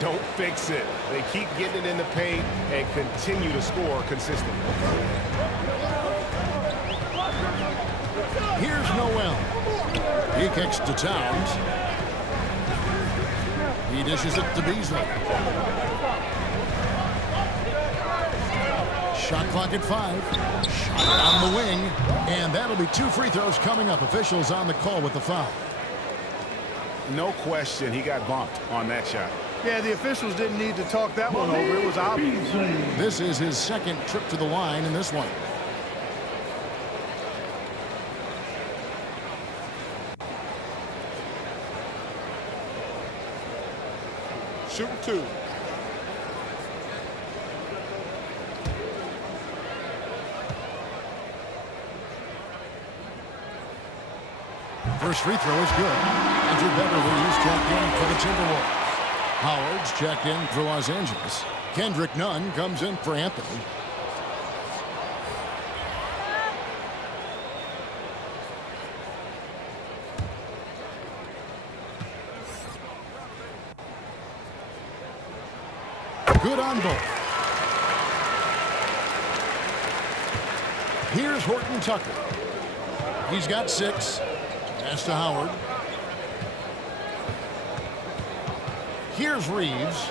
don't fix it. They keep getting it in the paint and continue to score consistently. Here's Noel. He kicks to Towns. He dishes it to Beasley. Shot clock at 5. Shot on the wing. And that'll be 2 free throws coming up. Officials on the call with the foul. No question, he got bumped on that shot. Yeah, the officials didn't need to talk that one over. It was obvious. This is his second trip to the line in this one. Shooting 2. First free throw is good. Andrew Beverly is checked in for the Timberwolves. Howard's checked in for Los Angeles. Kendrick Nunn comes in for Anthony. Good on both. Here's Horton Tucker. He's got 6. Pass to Howard. Here's Reeves.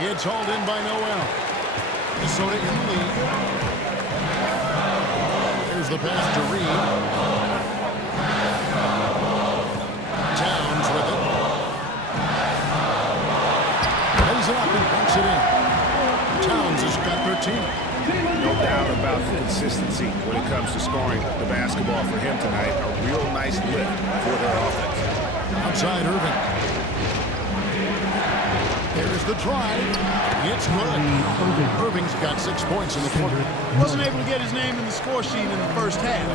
It's hauled in by Noel. Minnesota in the lead. Here's the pass to Reid. Towns with it. 13. No doubt about the consistency when it comes to scoring the basketball for him tonight. A real nice lift for their offense. Outside Irving. There's the drive. It's good. Irving's got 6 points in the quarter. Wasn't able to get his name in the score sheet in the first half.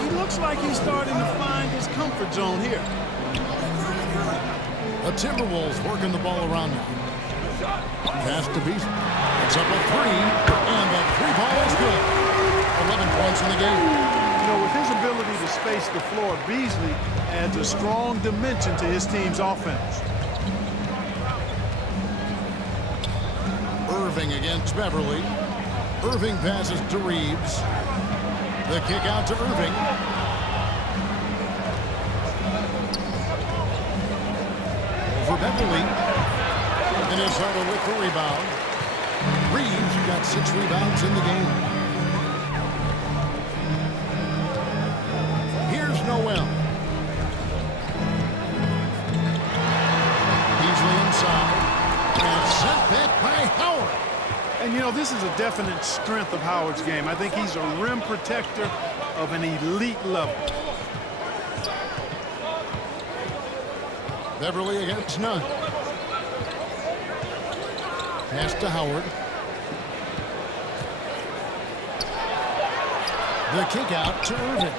He looks like he's starting to find his comfort zone here. The Timberwolves working the ball around now. Pass to Beasley. It's up a 3, and the 3-ball is good. 11 points in the game. You know, with his ability to space the floor, Beasley adds a strong dimension to his team's offense. Irving against Beverly. Irving passes to Reeves. The kick out to Irving. Over Beverly. Minnesota with the rebound. Reeves got 6 rebounds in the game. Here's Noel. Beasley inside. And sent back by Howard. And, you know, this is a definite strength of Howard's game. I think he's a rim protector of an elite level. Beverly against Nunn. Pass to Howard. The kick out to Irving.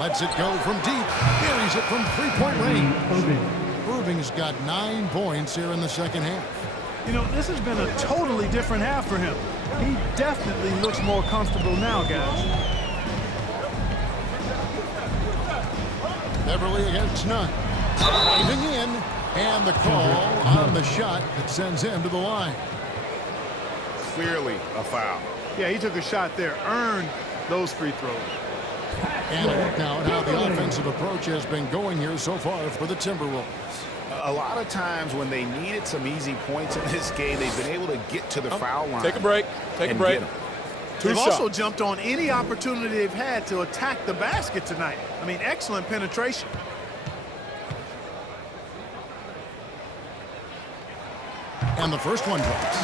Lets it go from deep. Buries it from 3-point range. Irving's got 9 points here in the second half. You know, this has been a totally different half for him. He definitely looks more comfortable now, guys. Beverly against Nunn. Driving in. And the call on the shot that sends him to the line. Clearly a foul. Yeah, he took a shot there. Earned those free throws. And look now at how the offensive approach has been going here so far for the Timberwolves. A lot of times when they needed some easy points in this game, they've been able to get to the foul line. Take a break. Take a break. They've also jumped on any opportunity they've had to attack the basket tonight. I mean, excellent penetration. And the first one drops.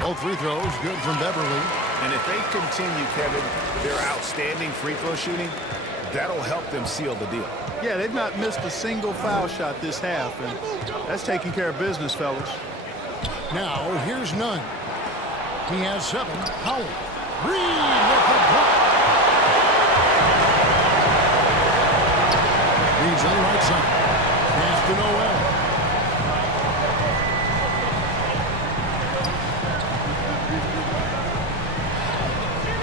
Both free throws good from Beverly. And if they continue, Kevin, their outstanding free throw shooting, that'll help them seal the deal. Yeah, they've not missed a single foul shot this half, and that's taking care of business, fellas. Now, here's Nunn. He has 7. Howard. Reed with the block. Reed's on the right side. Pass to Noel.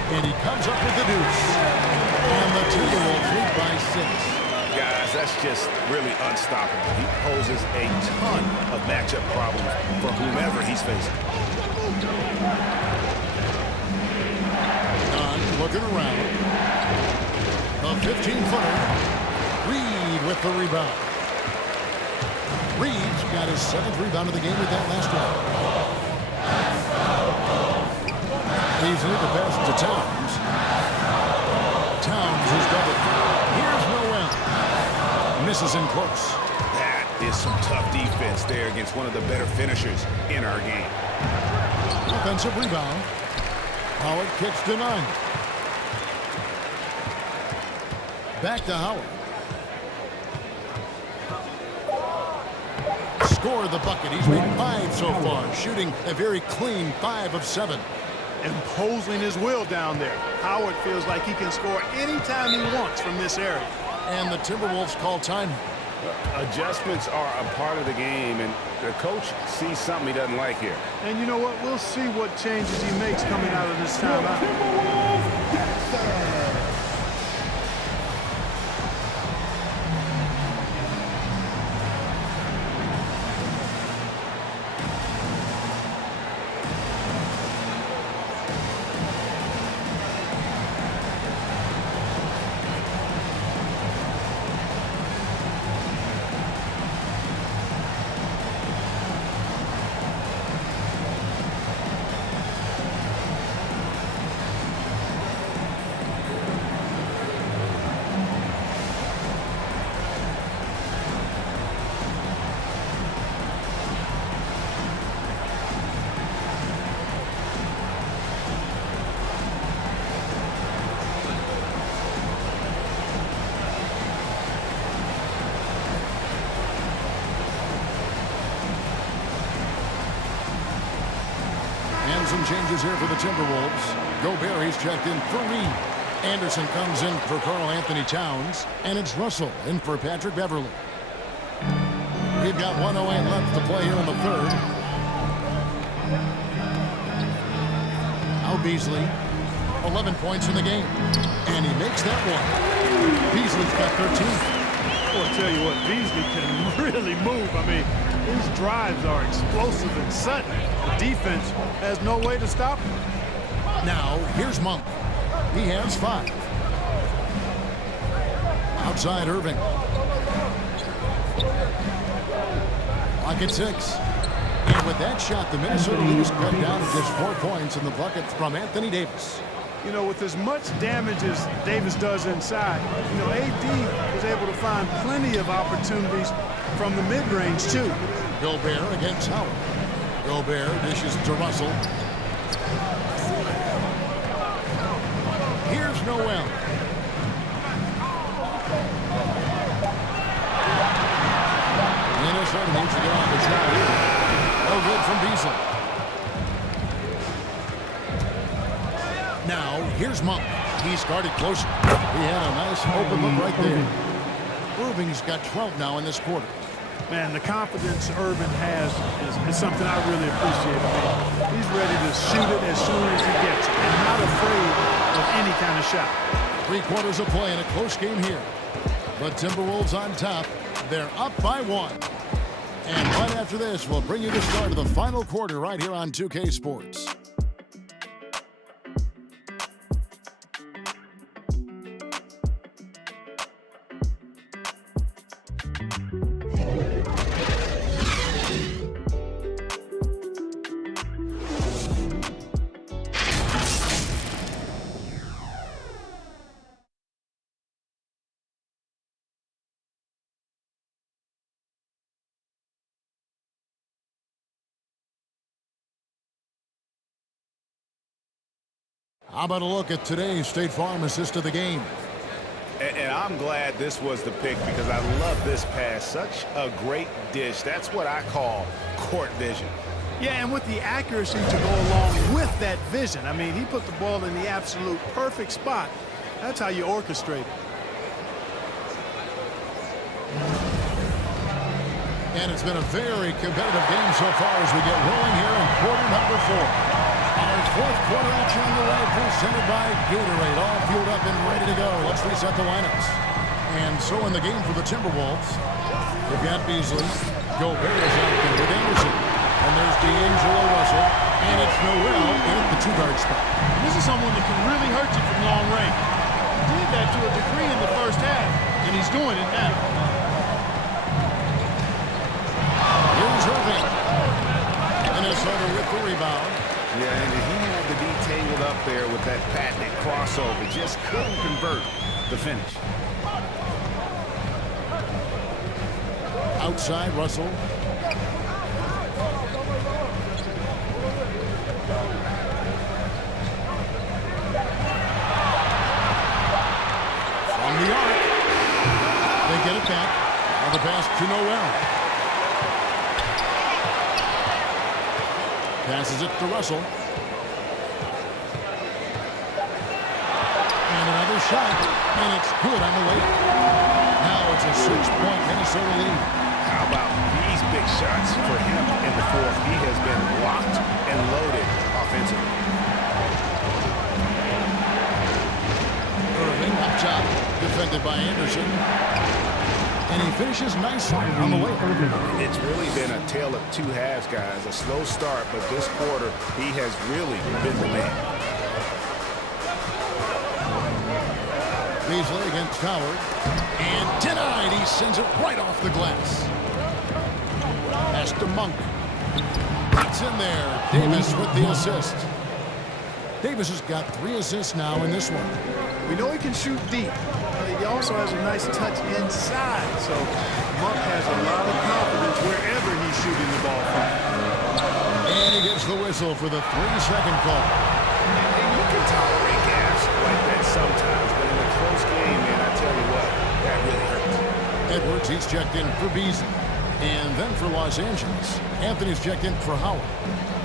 And he comes up with the deuce. And the Timberwolves lead by 6. Guys, that's just really unstoppable. He poses a ton of matchup problems for whomever he's facing. Nunn looking around. A 15-footer. Reed with the rebound. Reed's got his 7th rebound of the game with that last one. Beasley the pass to Towns. Towns is doubled. Here's Noel. Misses in close. That is some tough defense there against one of the better finishers in our game. Offensive rebound. Howard kicks to Nunn. Back to Howard. Scored the bucket. He's made 5 so far, shooting a very clean 5 of 7. Imposing his will down there. Howard feels like he can score anytime he wants from this area. And the Timberwolves call time. Adjustments are a part of the game, and the coach sees something he doesn't like here. And you know what? We'll see what changes he makes coming out of this timeout. some changes here for the Timberwolves. Gobert, he's checked in for Reed. Anderson comes in for Karl Anthony Towns. And it's Russell in for Patrick Beverly. We've got 1:08 left to play here in the third. Now Beasley, 11 points in the game. And he makes that one. Beasley's got 13. I'll tell you what, Beasley can really move. I mean, his drives are explosive and sudden. The defense has no way to stop him. Now, here's Monk. He has 5. Outside Irving. Lock at 6. And with that shot, the Minnesota Lynx cut down to just 4 points in the bucket from Anthony Davis. You know, with as much damage as Davis does inside, you know, AD was able to find plenty of opportunities from the mid-range, too. Gobert against Howard. Gobert dishes to Russell. Here's Noel. Minnesota needs to get off the shot here. No good from Beasley. Now, here's Monk. He's guarded closer. He had a nice open look right there. Irving's got 12 now in this quarter. Man, the confidence Irving has is something I really appreciate. I mean, he's ready to shoot it as soon as he gets it, and not afraid of any kind of shot. 3 quarters of play in a close game here. But Timberwolves on top. They're up by 1. And right after this, we'll bring you the start of the final quarter right here on 2K Sports. How about a look at today's State Farm assist of the game? And I'm glad this was the pick because I love this pass. Such a great dish. That's what I call court vision. Yeah, and with the accuracy to go along with that vision. I mean, he put the ball in the absolute perfect spot. That's how you orchestrate it. And it's been a very competitive game so far as we get rolling here in quarter number 4. Our 4th quarter action on the way, presented by Gatorade. All fueled up and ready to go. Let's reset the lineups. And so in the game for the Timberwolves, we've got Beasley. Gobert is out there with Anderson. And there's D'Angelo Russell. And it's Noel in the 2-guard spot. This is someone that can really hurt you from long range. He did that to a degree in the first half, and he's doing it now. Here's Irving. Minnesota with the rebound. Yeah, and he had to be tangled up there with that patented crossover. Just couldn't convert the finish. Outside Russell. From the arc. They get it back. On the pass to Noel. Passes it to Russell. And another shot. And it's good on the way. Now it's a 6-point Minnesota lead. How about these big shots for him in the 4th? He has been locked and loaded offensively. Irving up top. Defended by Anderson. And he finishes nicely on the way. It's really been a tale of 2 halves, guys. A slow start, but this quarter, he has really been the man. Beasley against Howard. And denied. He sends it right off the glass. Pass to Monk. It's in there. Davis with the assist. Davis has got 3 assists now in this one. We know he can shoot deep. He also has a nice touch inside, so Monk has a lot of confidence wherever he's shooting the ball from. And he gets the whistle for the 3-second call. And you can tolerate gaps like that sometimes, but in a close game, man, I tell you what, that really hurts. Edwards, he's checked in for Beasley. And then for Los Angeles, Anthony's checked in for Howard.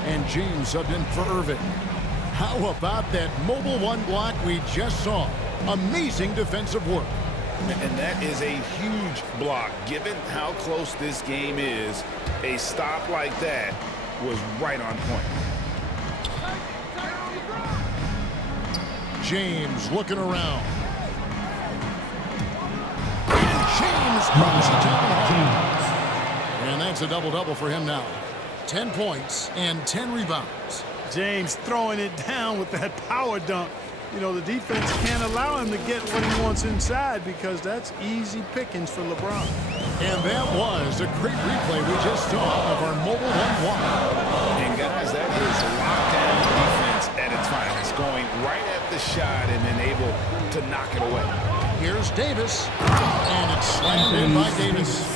And James subbed in for Irving. How about that mobile one block we just saw? Amazing defensive work. And that is a huge block. Given how close this game is, a stop like that was right on point. James looking around. And James brings it down. And that's a double-double for him now. 10 points and 10 rebounds. James throwing it down with that power dunk. You know, the defense can't allow him to get what he wants inside because that's easy pickings for LeBron. And that was a great replay we just saw of our mobile one-one. And guys, that is lockdown defense at its finest, going right at the shot and then able to knock it away. Here's Davis, and it's slammed in by Davis.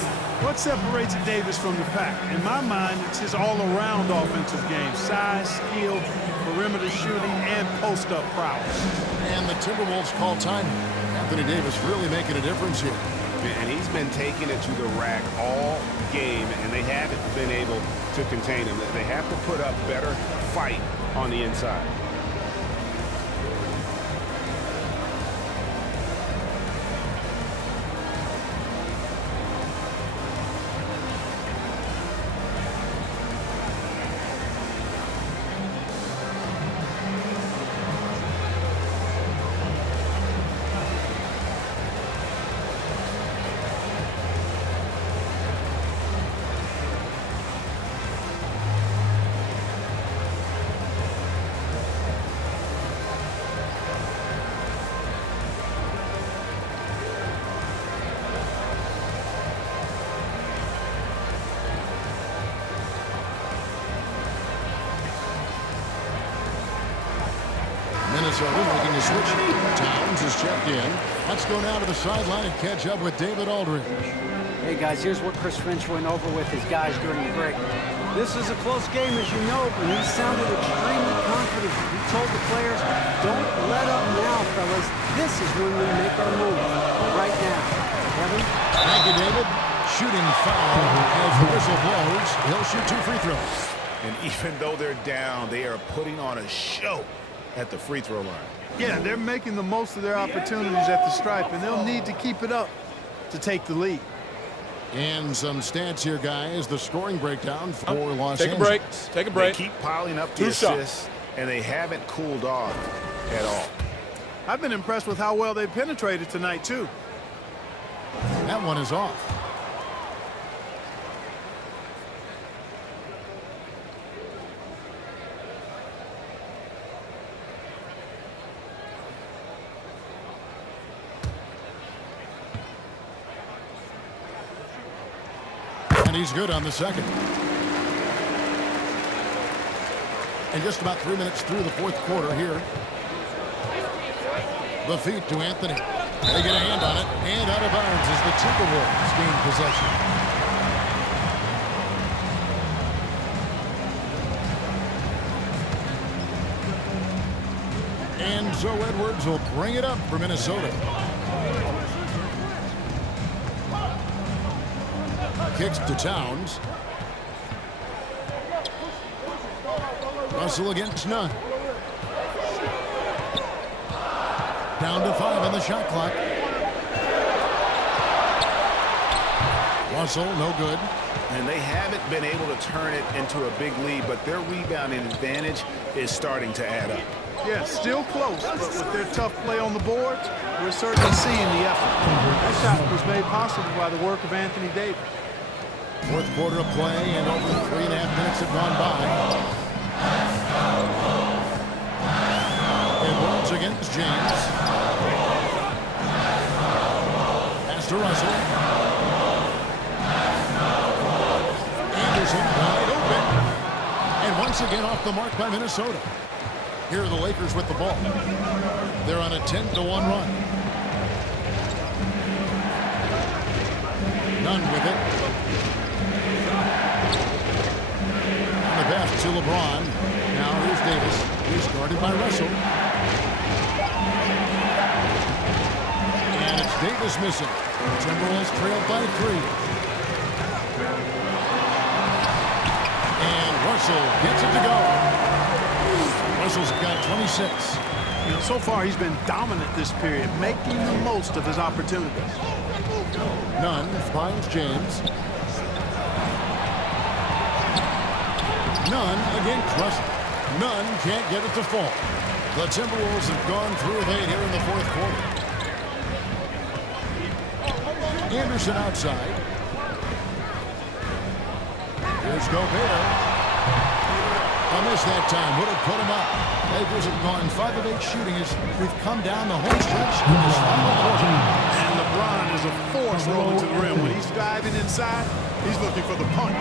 What separates Davis from the pack? In my mind, it's his all-around offensive game. Size, skill, perimeter shooting, and post-up prowess. And the Timberwolves call time. Anthony Davis really making a difference here. And he's been taking it to the rack all game, and they haven't been able to contain him. They have to put up better fight on the inside. Minnesota making the switch. Towns is checked in. Let's go now to the sideline and catch up with David Aldridge. Hey, guys, here's what Chris Finch went over with his guys during the break. This is a close game, as you know, but he sounded extremely confident. He told the players, don't let up now, fellas. This is when we make our move. Right now. Kevin? Thank you, David. Shooting foul as the whistle blows. He'll shoot 2 free throws. And even though they're down, they are putting on a show at the free throw line. Yeah, they're making the most of their opportunities at the stripe, and they'll need to keep it up to take the lead. And some stats here, guys. The scoring breakdown for Los Angeles. Take a break. They keep piling up the assists, and they haven't cooled off at all. I've been impressed with how well they penetrated tonight, too. That one is off. And he's good on the second. And just about 3 minutes through the fourth quarter here. The feed to Anthony. They get a hand on it. And out of bounds as the Timberwolves gain possession. And so Edwards will bring it up for Minnesota. Kicks to Towns. Russell against none. Down to 5 on the shot clock. Russell, no good. And they haven't been able to turn it into a big lead, but their rebounding advantage is starting to add up. Yeah, still close, but with their tough play on the board, we're certainly seeing the effort. That shot was made possible by the work of Anthony Davis. Fourth quarter of play, and over 3.5 minutes have gone by. Edwards against James. Pass to Russell. Anderson wide open. And once again off the mark by Minnesota. Here are the Lakers with the ball. They're on a 10-1 run. Nunn with it. On the pass to LeBron. Now here's Davis. He's guarded by Russell. And it's Davis missing. Timberwolves trailed by 3. And Russell gets it to go. Russell's got 26. You know, so far he's been dominant this period, making the most of his opportunities. Nunn finds James. Nunn against Russell. Nunn can't get it to fall. The Timberwolves have gone 3 of 8 here in the fourth quarter. Anderson outside. Here's Gobert. A miss that time would have put him up. Lakers have gone 5 of 8 shooting as we've come down the home stretch in this final quarter. And LeBron is a force rolling to the rim. When he's diving inside, he's looking for the punch.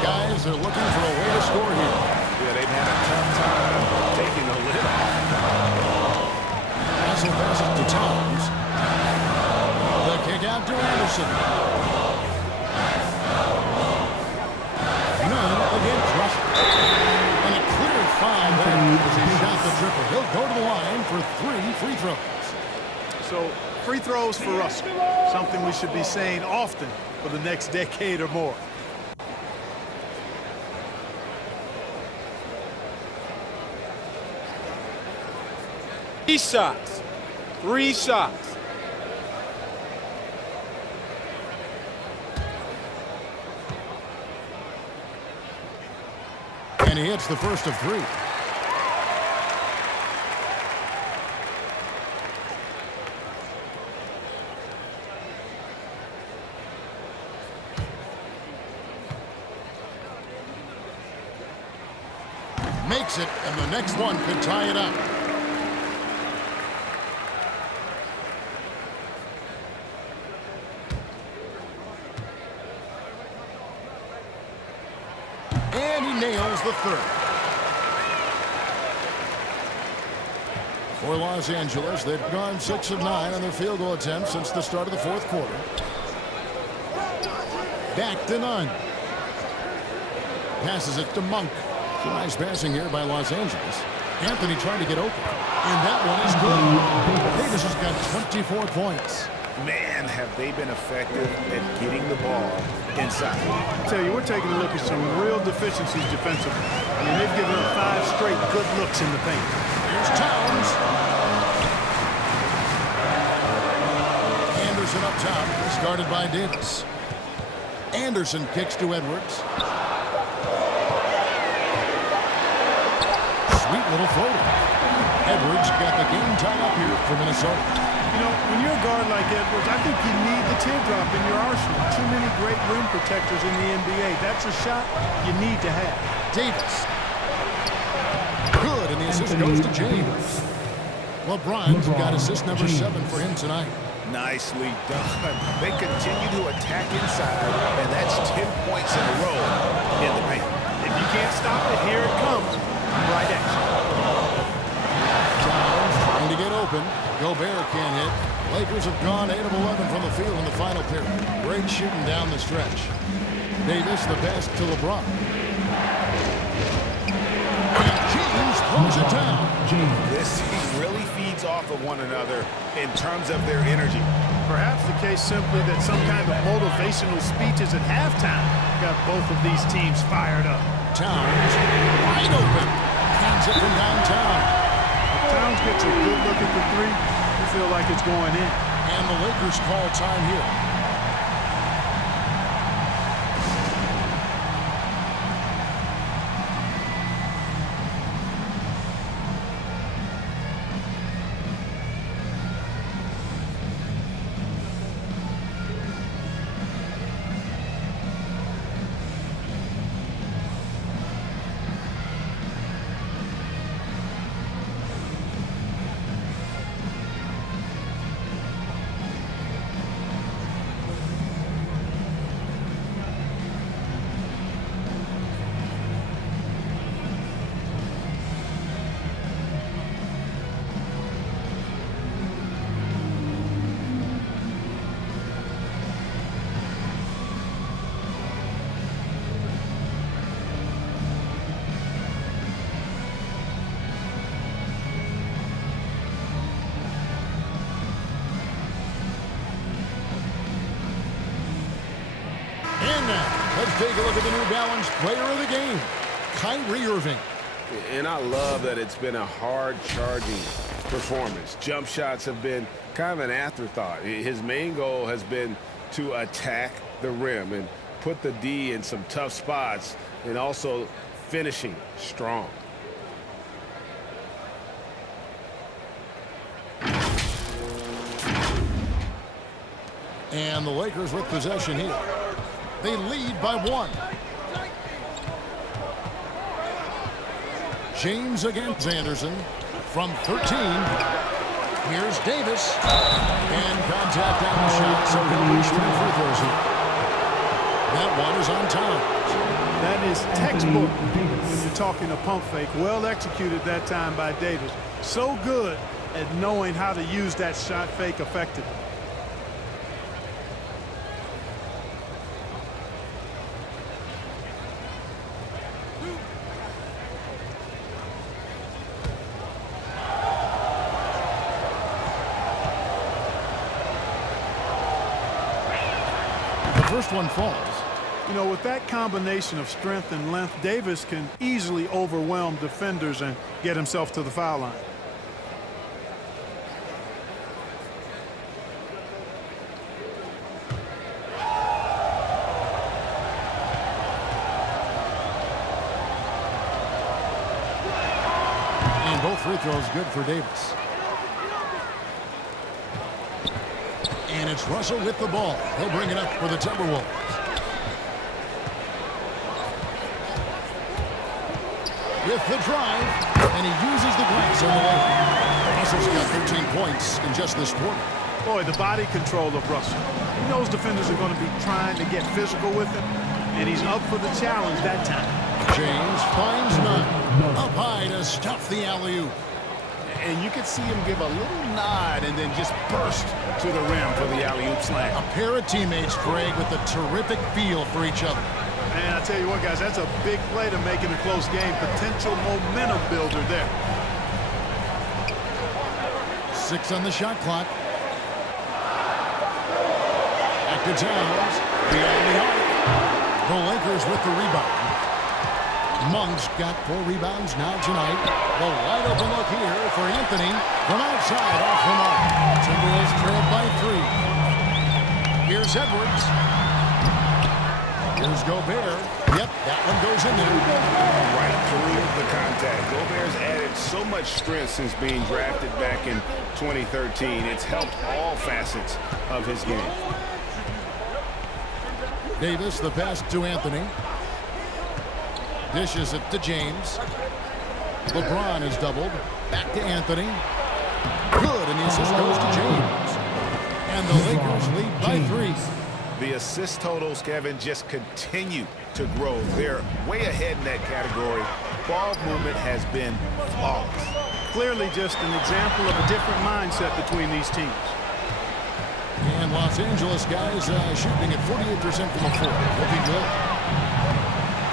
Guys are looking for a way to score here. Yeah, they've had a tough time taking the lid off. Russell passes to Towns. The kick out to Anderson. Nunn against Russell. And a clear foul there as he shot the triple. He'll go to the line for 3 free throws. So, free throws for Russell. Something we should be saying often for the next decade or more. Three shots. 3 shots. And he hits the first of 3. Makes it, and the next one could tie it up. And he nails the third. For Los Angeles, they've gone 6 of 9 on their field goal attempts since the start of the fourth quarter. Back to Nunn. Passes it to Monk. Some nice passing here by Los Angeles. Anthony trying to get open. And that one is good. Davis has got 24 points. Man, have they been effective at getting the ball inside. I tell you, we're taking a look at some real deficiencies defensively. I mean, they've given up 5 straight good looks in the paint. Here's Towns. Anderson up top, started by Davis. Anderson kicks to Edwards. Sweet little floater. Edwards got the game tied up here for Minnesota. You know, when you're a guard like Edwards, I think you need the teardrop in your arsenal. Too many great rim protectors in the NBA. That's a shot you need to have. Davis. Good, and the assist goes to James. LeBron's got assist number 7 for him tonight. Nicely done. They continue to attack inside, and that's 10 points in a row in the paint. If you can't stop it, here it comes. Right at you. Towns trying to get open. Gobert can't hit. Lakers have gone 8 of 11 from the field in the final period. Great shooting down the stretch. Davis the pass to LeBron. And James throws it down. This team really feeds off of one another in terms of their energy. Perhaps the case simply that some kind of motivational speeches at halftime got both of these teams fired up. Towns wide open. Hands it from downtown. If Towns gets a good look at the 3, you feel like it's going in. And the Lakers call time here. take a look at the New Balance player of the game, Kyrie Irving. And I love that it's been a hard-charging performance. Jump shots have been kind of an afterthought. His main goal has been to attack the rim and put the D in some tough spots, and also finishing strong. And the Lakers with possession here. They lead by 1. James against Anderson from 13. Here's Davis. And contact on the shot, so he'll be shooting free throws here. That one is on time. That is textbook when you're talking a pump fake. Well executed that time by Davis. So good at knowing how to use that shot fake effectively. First one falls. You know, with that combination of strength and length, Davis can easily overwhelm defenders and get himself to the foul line. And both free throws good for Davis. And it's Russell with the ball. He'll bring it up for the Timberwolves. With the drive, and he uses the glass on the way. Russell's got 13 points in just this quarter. Boy, the body control of Russell. He knows defenders are going to be trying to get physical with him, and he's up for the challenge that time. James finds none. Up high to stuff the alley-oop. And you could see him give a little nod and then just burst to the rim for the alley-oop slam. A pair of teammates, Greg, with a terrific feel for each other. Man, I tell you what, guys, that's a big play to make in a close game. Potential momentum builder there. 6 on the shot clock. Back to Towns. Beyond the arc. The Lakers with the rebound. Monk's got 4 rebounds now tonight. The wide open look here for Anthony from outside off the mark. Timberwolves trailed by 3. Here's Edwards. Here's Gobert. Yep, that one goes in there. Right through the contact. Gobert's added so much strength since being drafted back in 2013. It's helped all facets of his game. Davis, the pass to Anthony. Dishes it to James. LeBron is doubled. Back to Anthony. Good, and the assist goes to James. And the Lakers lead by 3. The assist totals, Kevin, just continue to grow. They're way ahead in that category. Ball movement has been flawless. Clearly just an example of a different mindset between these teams. And Los Angeles guys shooting at 48% from the floor. Looking good.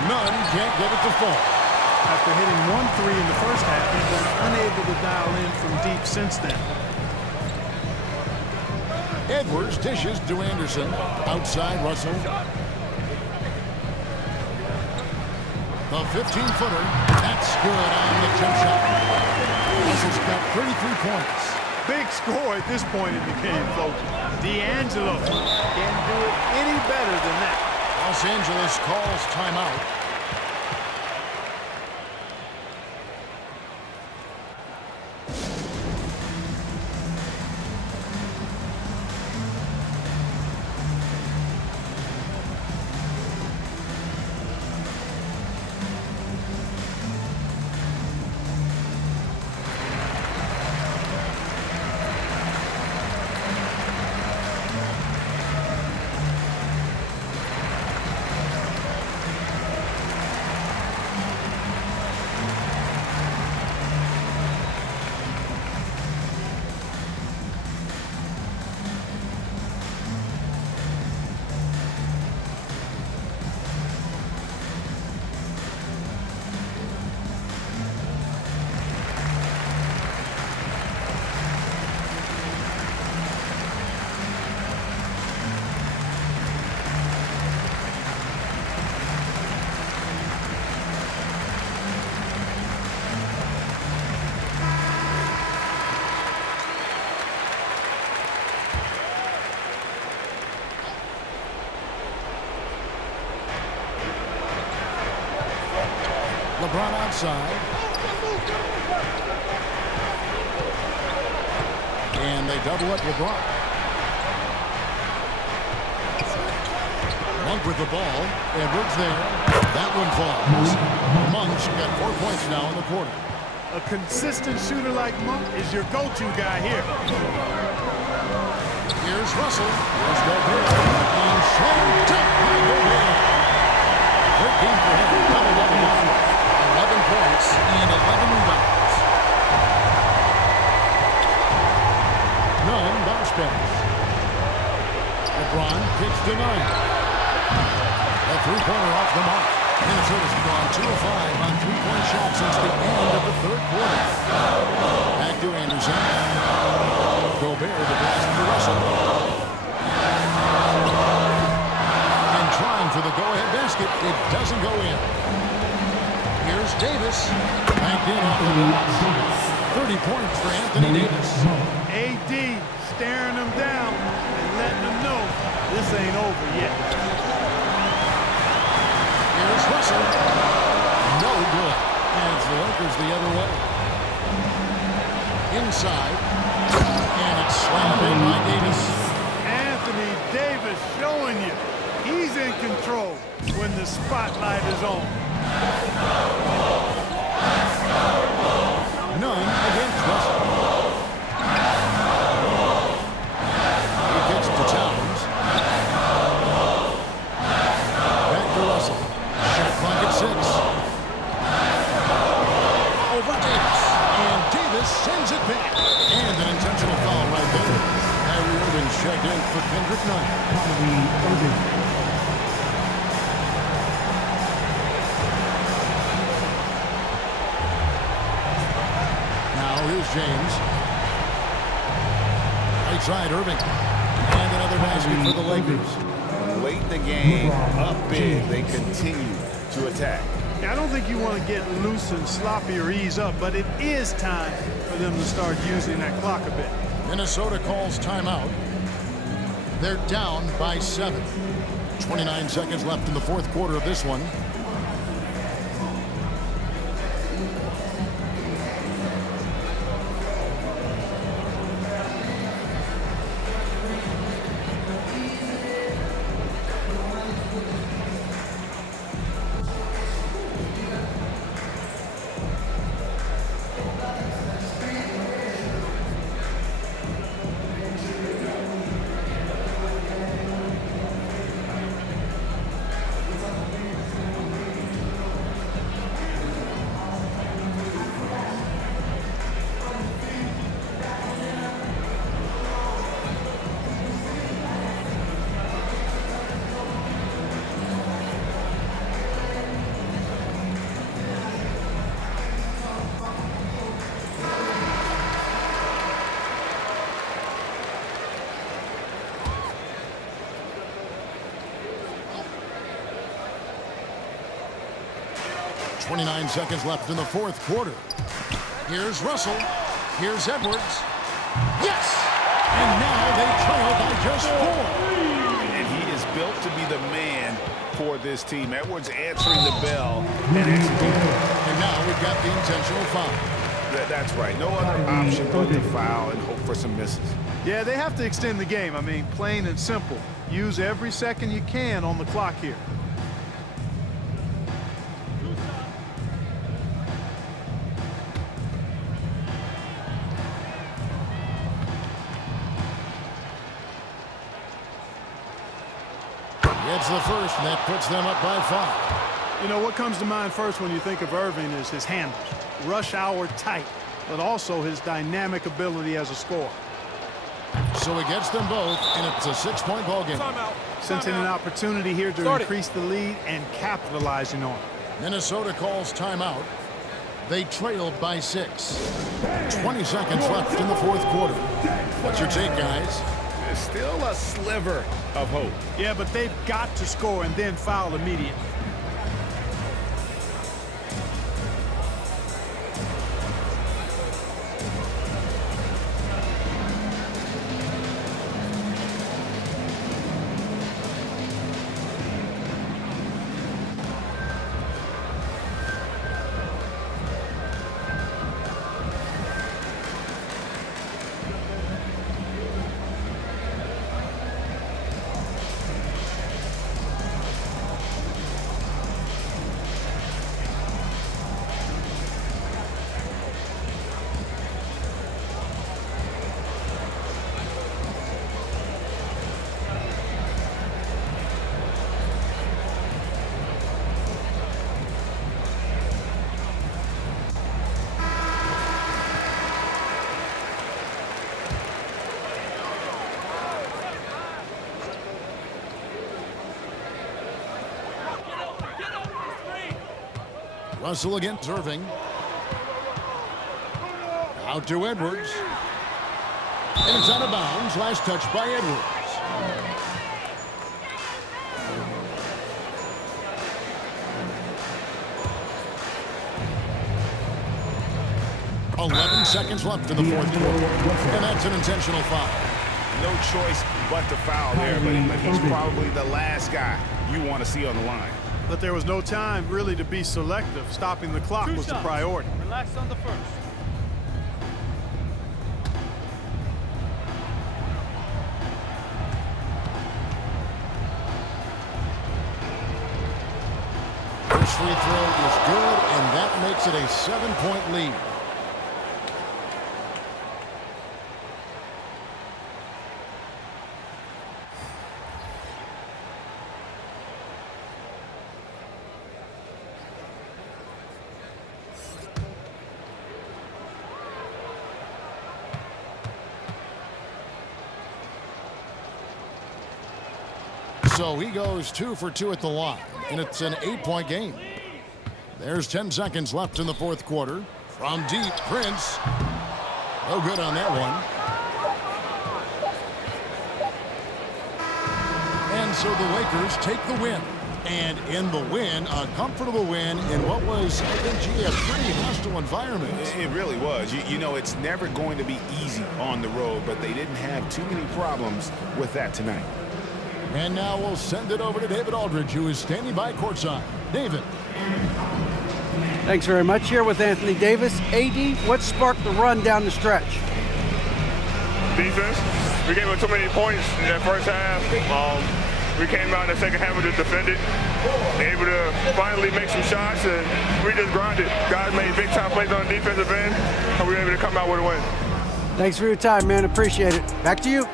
None can't get it to fall. After hitting 1 3 in the first half, he's been unable to dial in from deep since then. Edwards dishes to Anderson. Outside Russell. The 15-footer. That's good on the jump shot. Russell's got 33 points. Big score at this point in the game, folks. D'Angelo can't do it any better than that. Los Angeles calls timeout. LeBron outside. And they double up LeBron. Monk with the ball. Edwards there. That one falls. Monk's got 4 points now in the quarter. A consistent shooter like Monk is your go-to guy here. Here's Russell. Here's Gobert. And slammed up by Gobert. Great game for him. Double-double in the fourth. 11 points and 11 rebounds. None bounce pass. LeBron kicks denied. A three-pointer off the mark. Minnesota's gone 2 of 5 on three-point shots since the end of the third quarter. Back to Anderson. Gobert the pass to Russell. And trying for the go-ahead basket. It doesn't go in. Here's Davis. Backed in off the glass. 30 points for Anthony Davis. AD staring him down and letting him know this ain't over yet. Here's Russell. No good. And it's the Lakers the other way. Inside. And it's slammed in by Davis. Anthony Davis showing you he's in control when the spotlight is on. None against Russell. He kicks to Towns. Back to Russell. Shot clock at 6. Over Davis. And Davis sends it back. And an intentional foul right there. Kyrie Irving checked in for Kendrick Nunn. Kyrie Irving. Here's James. Right side, Irving. And another basket for the Lakers. Late in the game, up big, they continue to attack. I don't think you want to get loose and sloppy or ease up, but it is time for them to start using that clock a bit. Minnesota calls timeout. They're down by 7. 29 seconds left in the fourth quarter of this one. .29 seconds left in the fourth quarter. Here's Russell. Here's Edwards. Yes! And now they trail by just 4. And he is built to be the man for this team. Edwards answering the bell and executing. And now we've got the intentional foul. That's right. No other option but to foul and hope for some misses. Yeah, they have to extend the game. I mean, plain and simple. Use every second you can on the clock here. It's the first, and that puts them up by 5. You know, what comes to mind first when you think of Irving is his handles. Rush hour tight, but also his dynamic ability as a scorer. So he gets them both, and it's a 6-point ball game. Sensing an opportunity here to increase the lead and capitalizing on it. Minnesota calls timeout. They trailed by 6. 20 seconds left in the fourth quarter. What's your take, guys? There's still a sliver of hope. Yeah, but they've got to score and then foul immediately. Russell against Irving. Out to Edwards. And it's out of bounds. Last touch by Edwards. 11 seconds left in the fourth quarter. And that's an intentional foul. No choice but to foul there, but he's probably the last guy you want to see on the line. But there was no time really to be selective. Stopping the clock was the priority. Relax on the first. First free throw is good, and that makes it a 7-point lead. So he goes 2 for 2 at the line, and it's an 8-point game. There's 10 seconds left in the fourth quarter. From deep, Prince. No good on that one. And so the Lakers take the win. And in the win, a comfortable win in what was, I think, a pretty hostile environment. It really was. You know, it's never going to be easy on the road, but they didn't have too many problems with that tonight. And now we'll send it over to David Aldridge, who is standing by courtside. David. Thanks very much. Here with Anthony Davis. AD, what sparked the run down the stretch? Defense. We gave up too many points in that first half. We came out in the second half and just defended. Able to finally make some shots, and we just grinded. Guys made big-time plays on the defensive end, and we were able to come out with a win. Thanks for your time, man. Appreciate it. Back to you.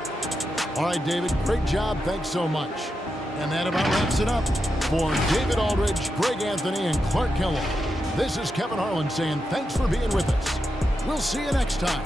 All right, David, great job. Thanks so much. And that about wraps it up. For David Aldridge, Greg Anthony, and Clark Kellogg, this is Kevin Harlan saying thanks for being with us. We'll see you next time.